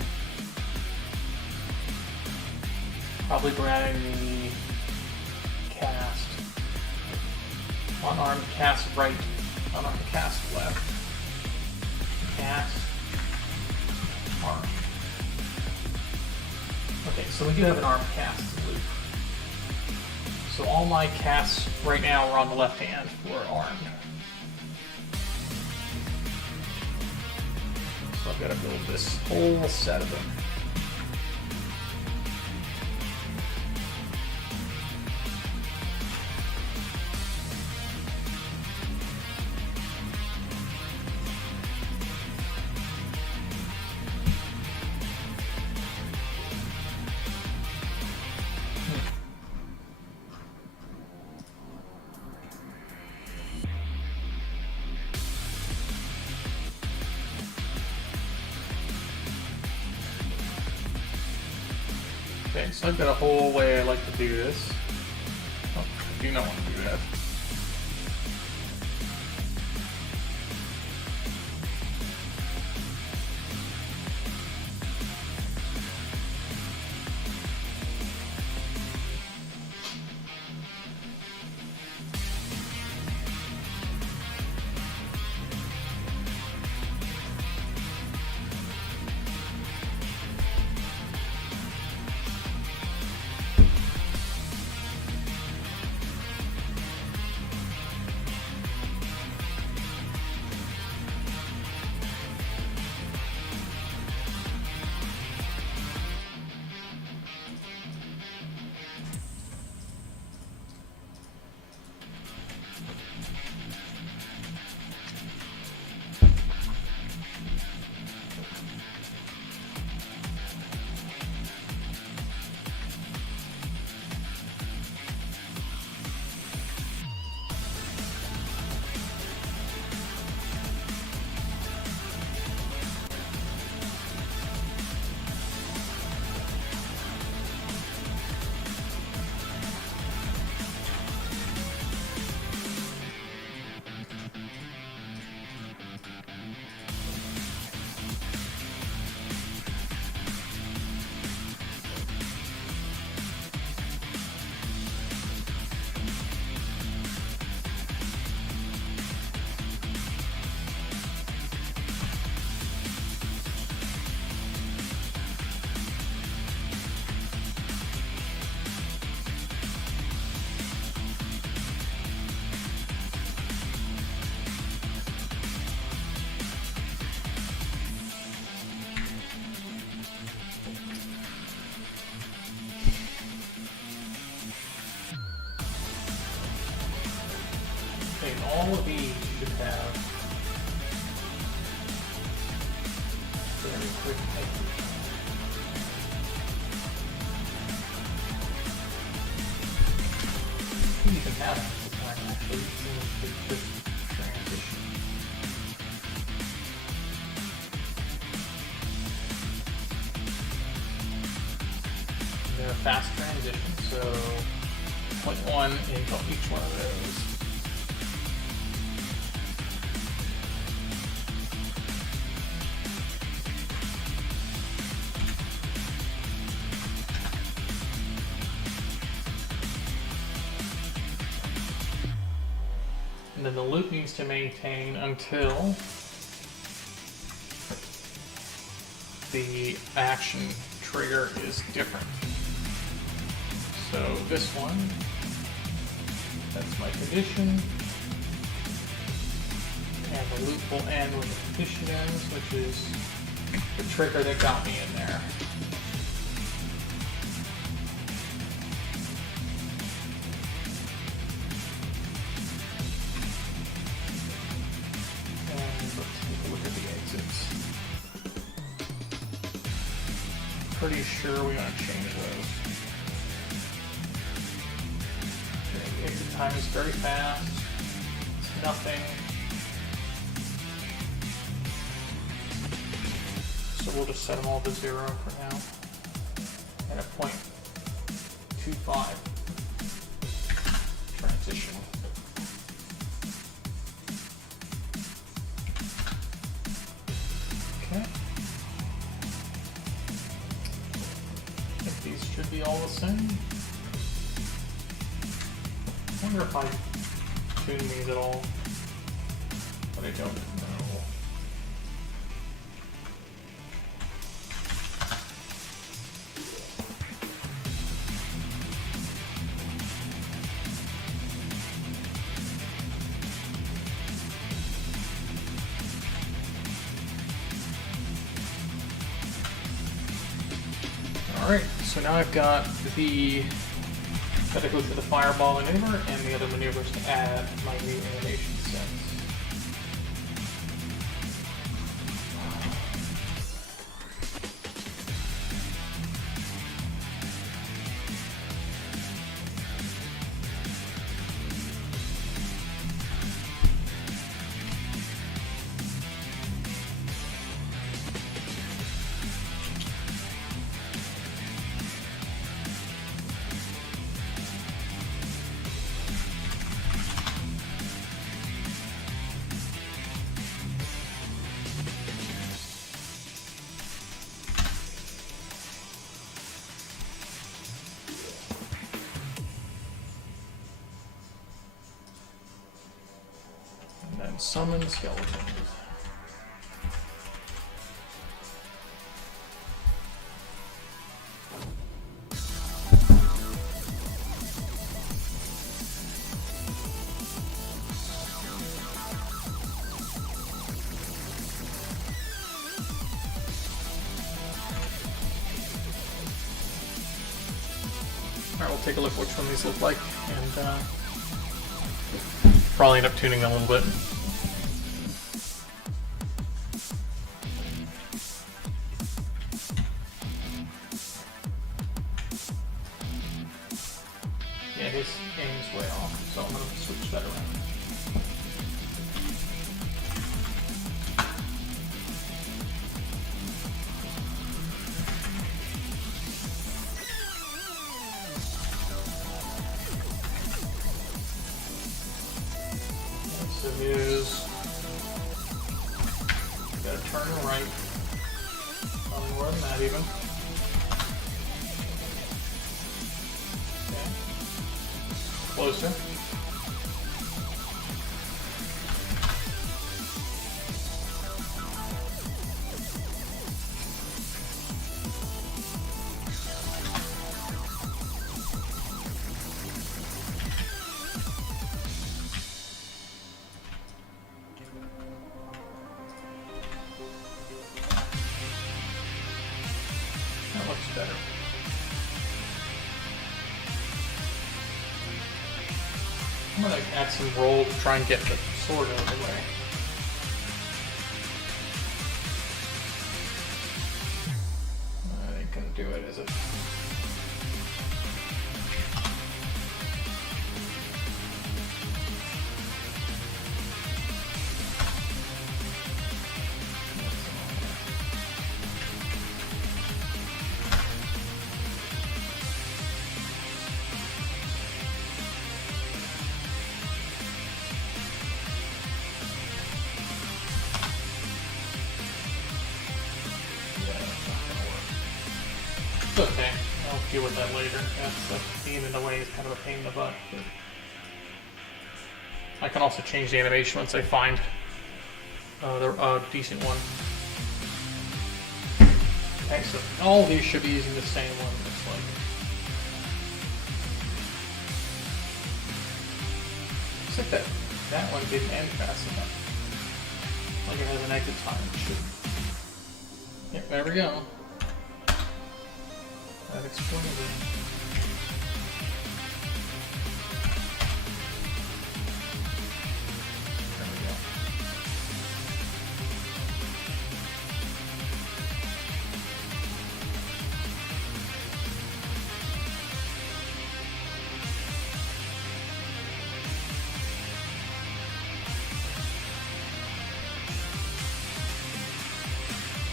the cast unarmed cast right, unarmed cast left, cast, armed. Okay, so we do have an armed cast loop. So all my casts right now are on the left hand were armed. So I've got to build this whole set of them. Okay, so I've got a whole way I like to do this. Oh, I do not want to do that. All of these should have very quick exit. You can have it this time actually, quick transition. They're fast transitions, so 0.1 into each one of those. And then the loop needs to maintain until the action trigger is different. So this one, that's my condition. And the loop will end when the condition ends, which is the trigger that got me in there. Pretty sure we want to change those. Okay, exit time is very fast. It's nothing. So we'll just set them all to 0 for now. And a 0.25 transition. Okay. These should be all the same. I wonder if I tune these at all, but I don't know. Alright, so now I've got gotta go through the fireball maneuver and the other maneuvers to add my new animation sets. And then summon skeletons. Alright, we'll take a look at which one these look like, and probably end up tuning them a little bit. Yeah, his aim's way off, so I'm going to switch that around. So here's, gotta turn right, probably more than that even. Okay, closer. That looks better. I'm gonna add some roll to try and get the sword out of the way. I ain't gonna do it, is it? It's okay. I'll deal with that later. That's being in the way is kind of a pain in the butt. But I can also change the animation once I find the decent one. Okay, so all of these should be using the same one, looks like. Looks like that one didn't end fast enough. Like it has an exit time. It should. Yep, there we go. That explains it. There we go.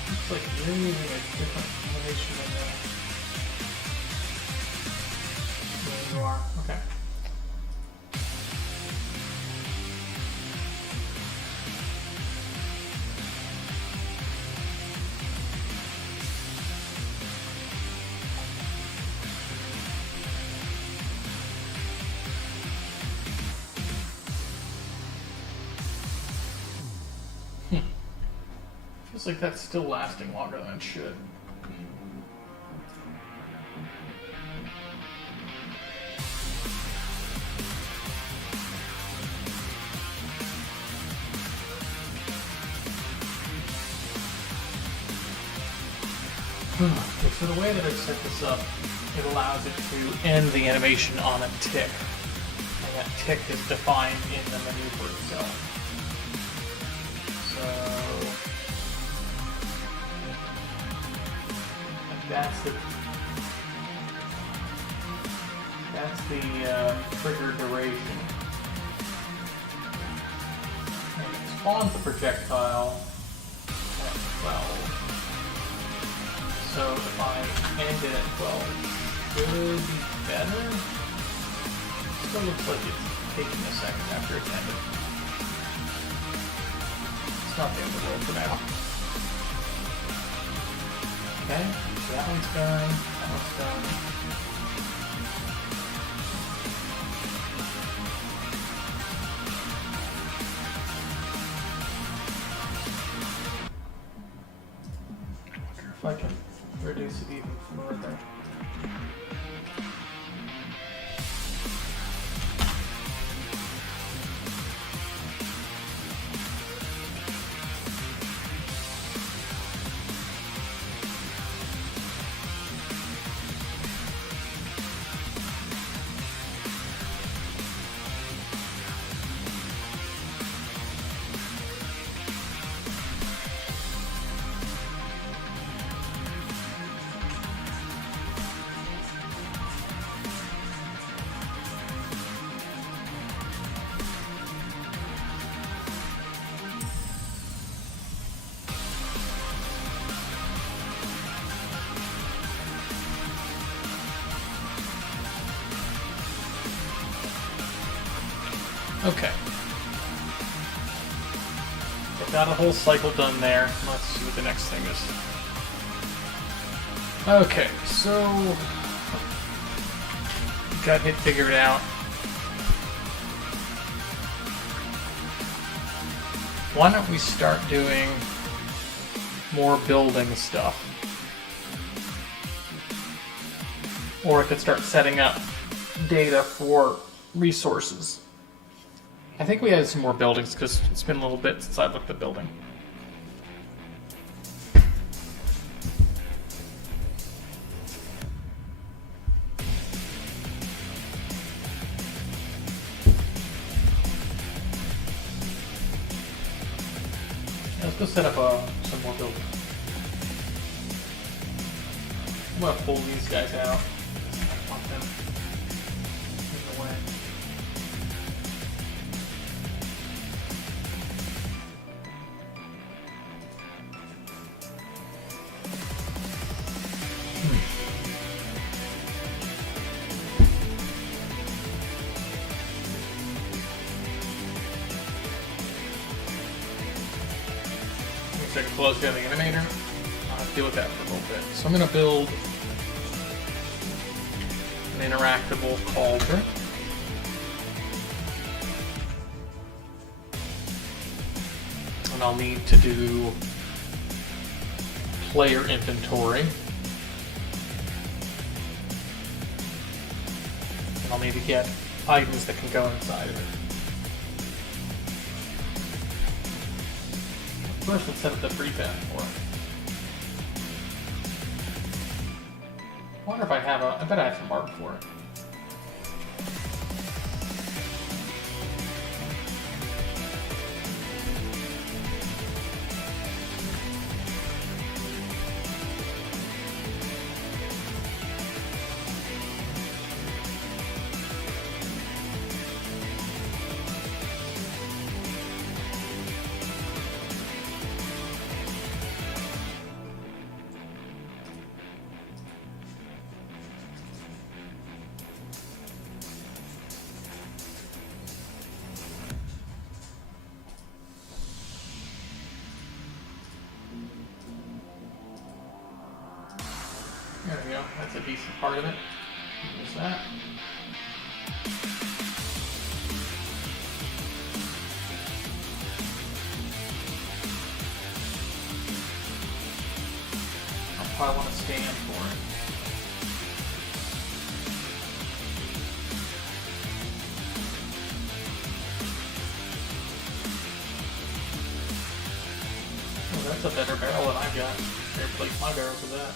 Looks like you're using a different animation than that. There you are. Okay. Looks like that's still lasting longer than it should. Okay, so the way that I've set this up, it allows it to end the animation on a tick. And that tick is defined in the maneuver itself. So that's the trigger duration. And it spawns the projectile at 12. So if I end it at 12, it should be better. Still looks like it's taking a second after it's ended. It's not the end of the world for now. Okay, so that one's done, that one's done. If I can reduce it even further. Okay. I've got a whole cycle done there. Let's see what the next thing is. Okay, so got it figured out. Why don't we start doing more building stuff? Or I could start setting up data for resources. I think we added some more buildings because it's been a little bit since I looked at building. Let's go set up some more buildings. I'm gonna pull these guys out. I don't want them in the way. So I can close down the animator. I'll deal with that for a little bit. So I'm going to build an interactable cauldron. And I'll need to do player inventory. And I'll need to get items that can go inside of it. First, let's set up the prefab for it. I wonder if I have I bet I have some art for it. There we go, that's a decent part of it. Use that. I want to stand for it. Oh, that's a better barrel than I've got. I'll replace my barrels with that.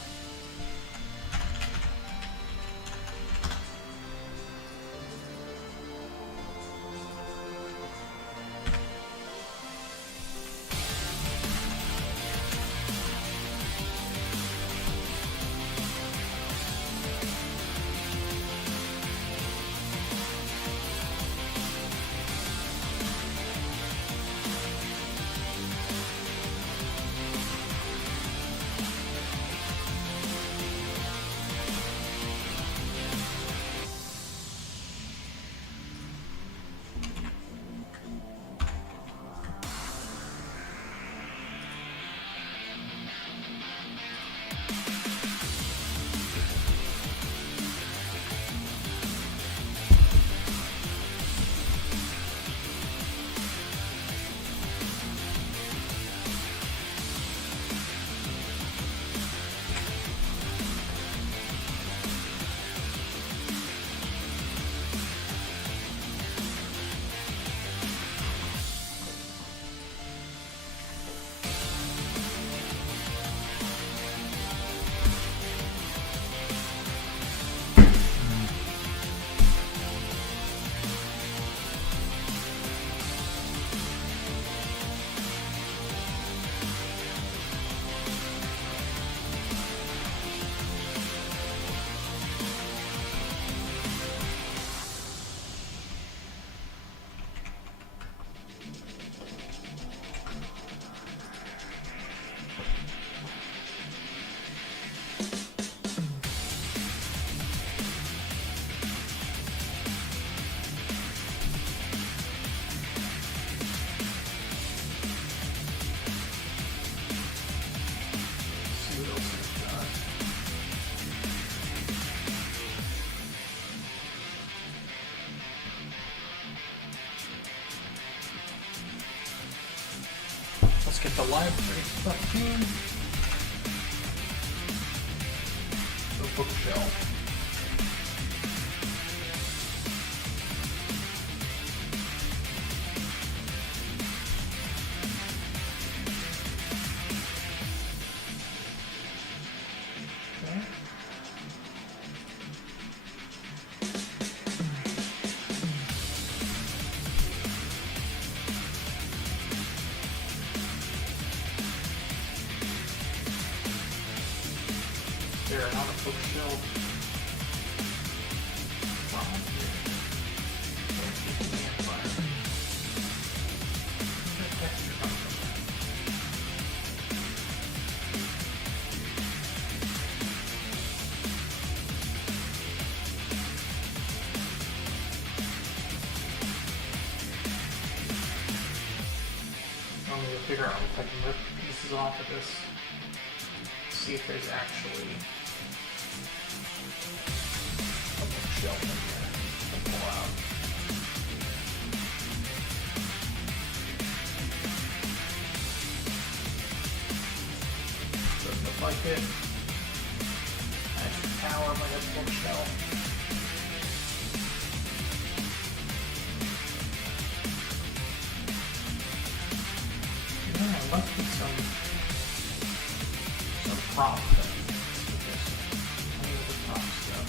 Let's get the library stuff here. The bookshelf. Okay. There, on a bookshelf. Wow. Let's get the campfire. Where's that texture come from? I'm going to figure out if I can rip pieces off of this. See if there's actually a bookshelf in here to pull out. Doesn't look like it. Nice tower like a bookshelf. Yeah, there must be some prop thing. Any of the prop stuff.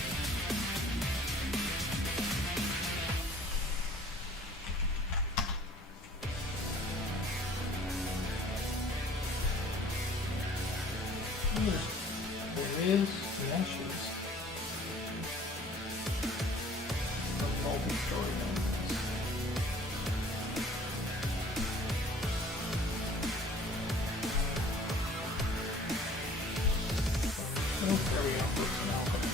There is meshes of multi-story buildings. Oh, there we go. First Malcolm.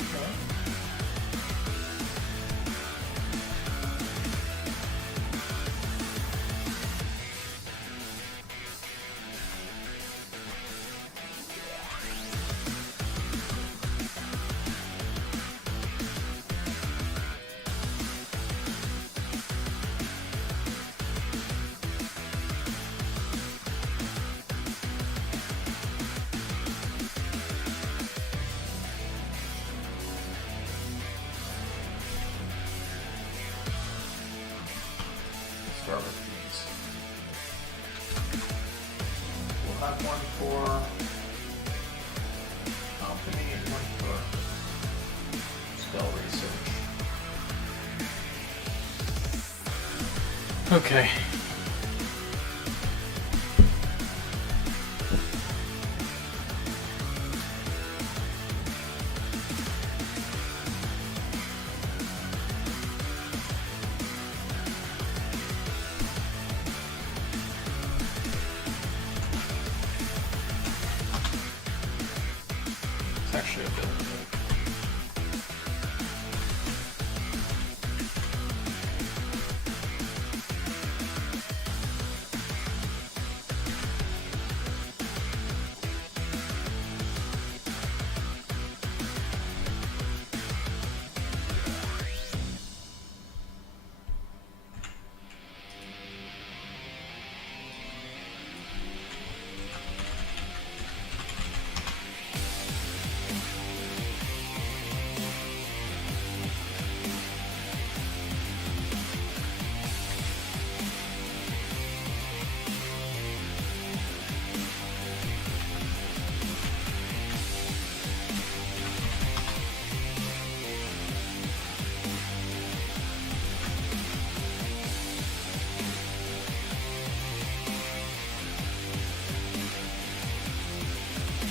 Okay. start with these. We'll have one for alchemy and one for spell research. Okay. It's actually a bit.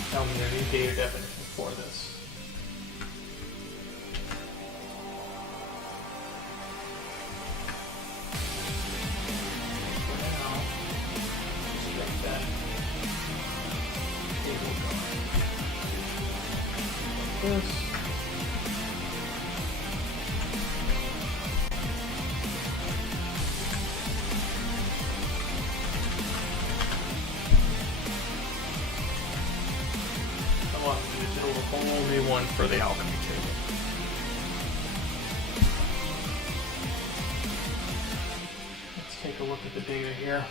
Tell me a new data definition for this. For now, just get that table going. Like this. I'll have to build a whole new one for the alchemy table. Let's take a look at the data here.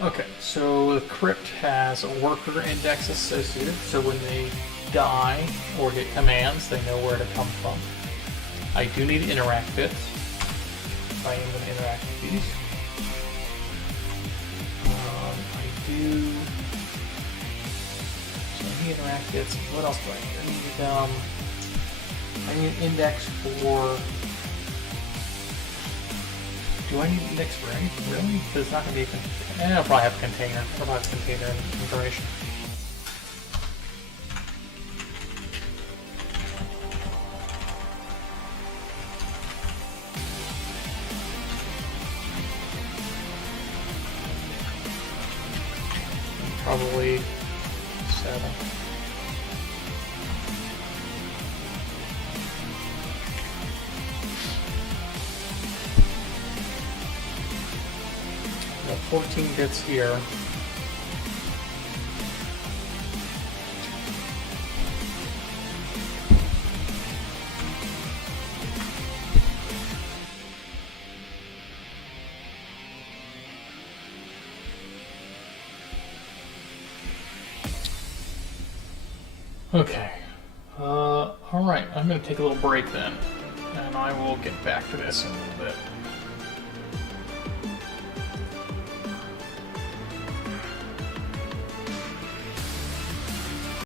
Okay, so the crypt has a worker index associated, so when they die or get commands, they know where to come from. I do need interact bits. I am going to interact with these. I do. Interact bits. What else do I need? I need an index for. Do I need an index for anything really? Because it's not going to be a container. I'll probably have a container. I'll probably have container information. Probably 7. Got 14 bits here. Okay. Alright, I'm going to take a little break then, and I will get back to this in a little bit.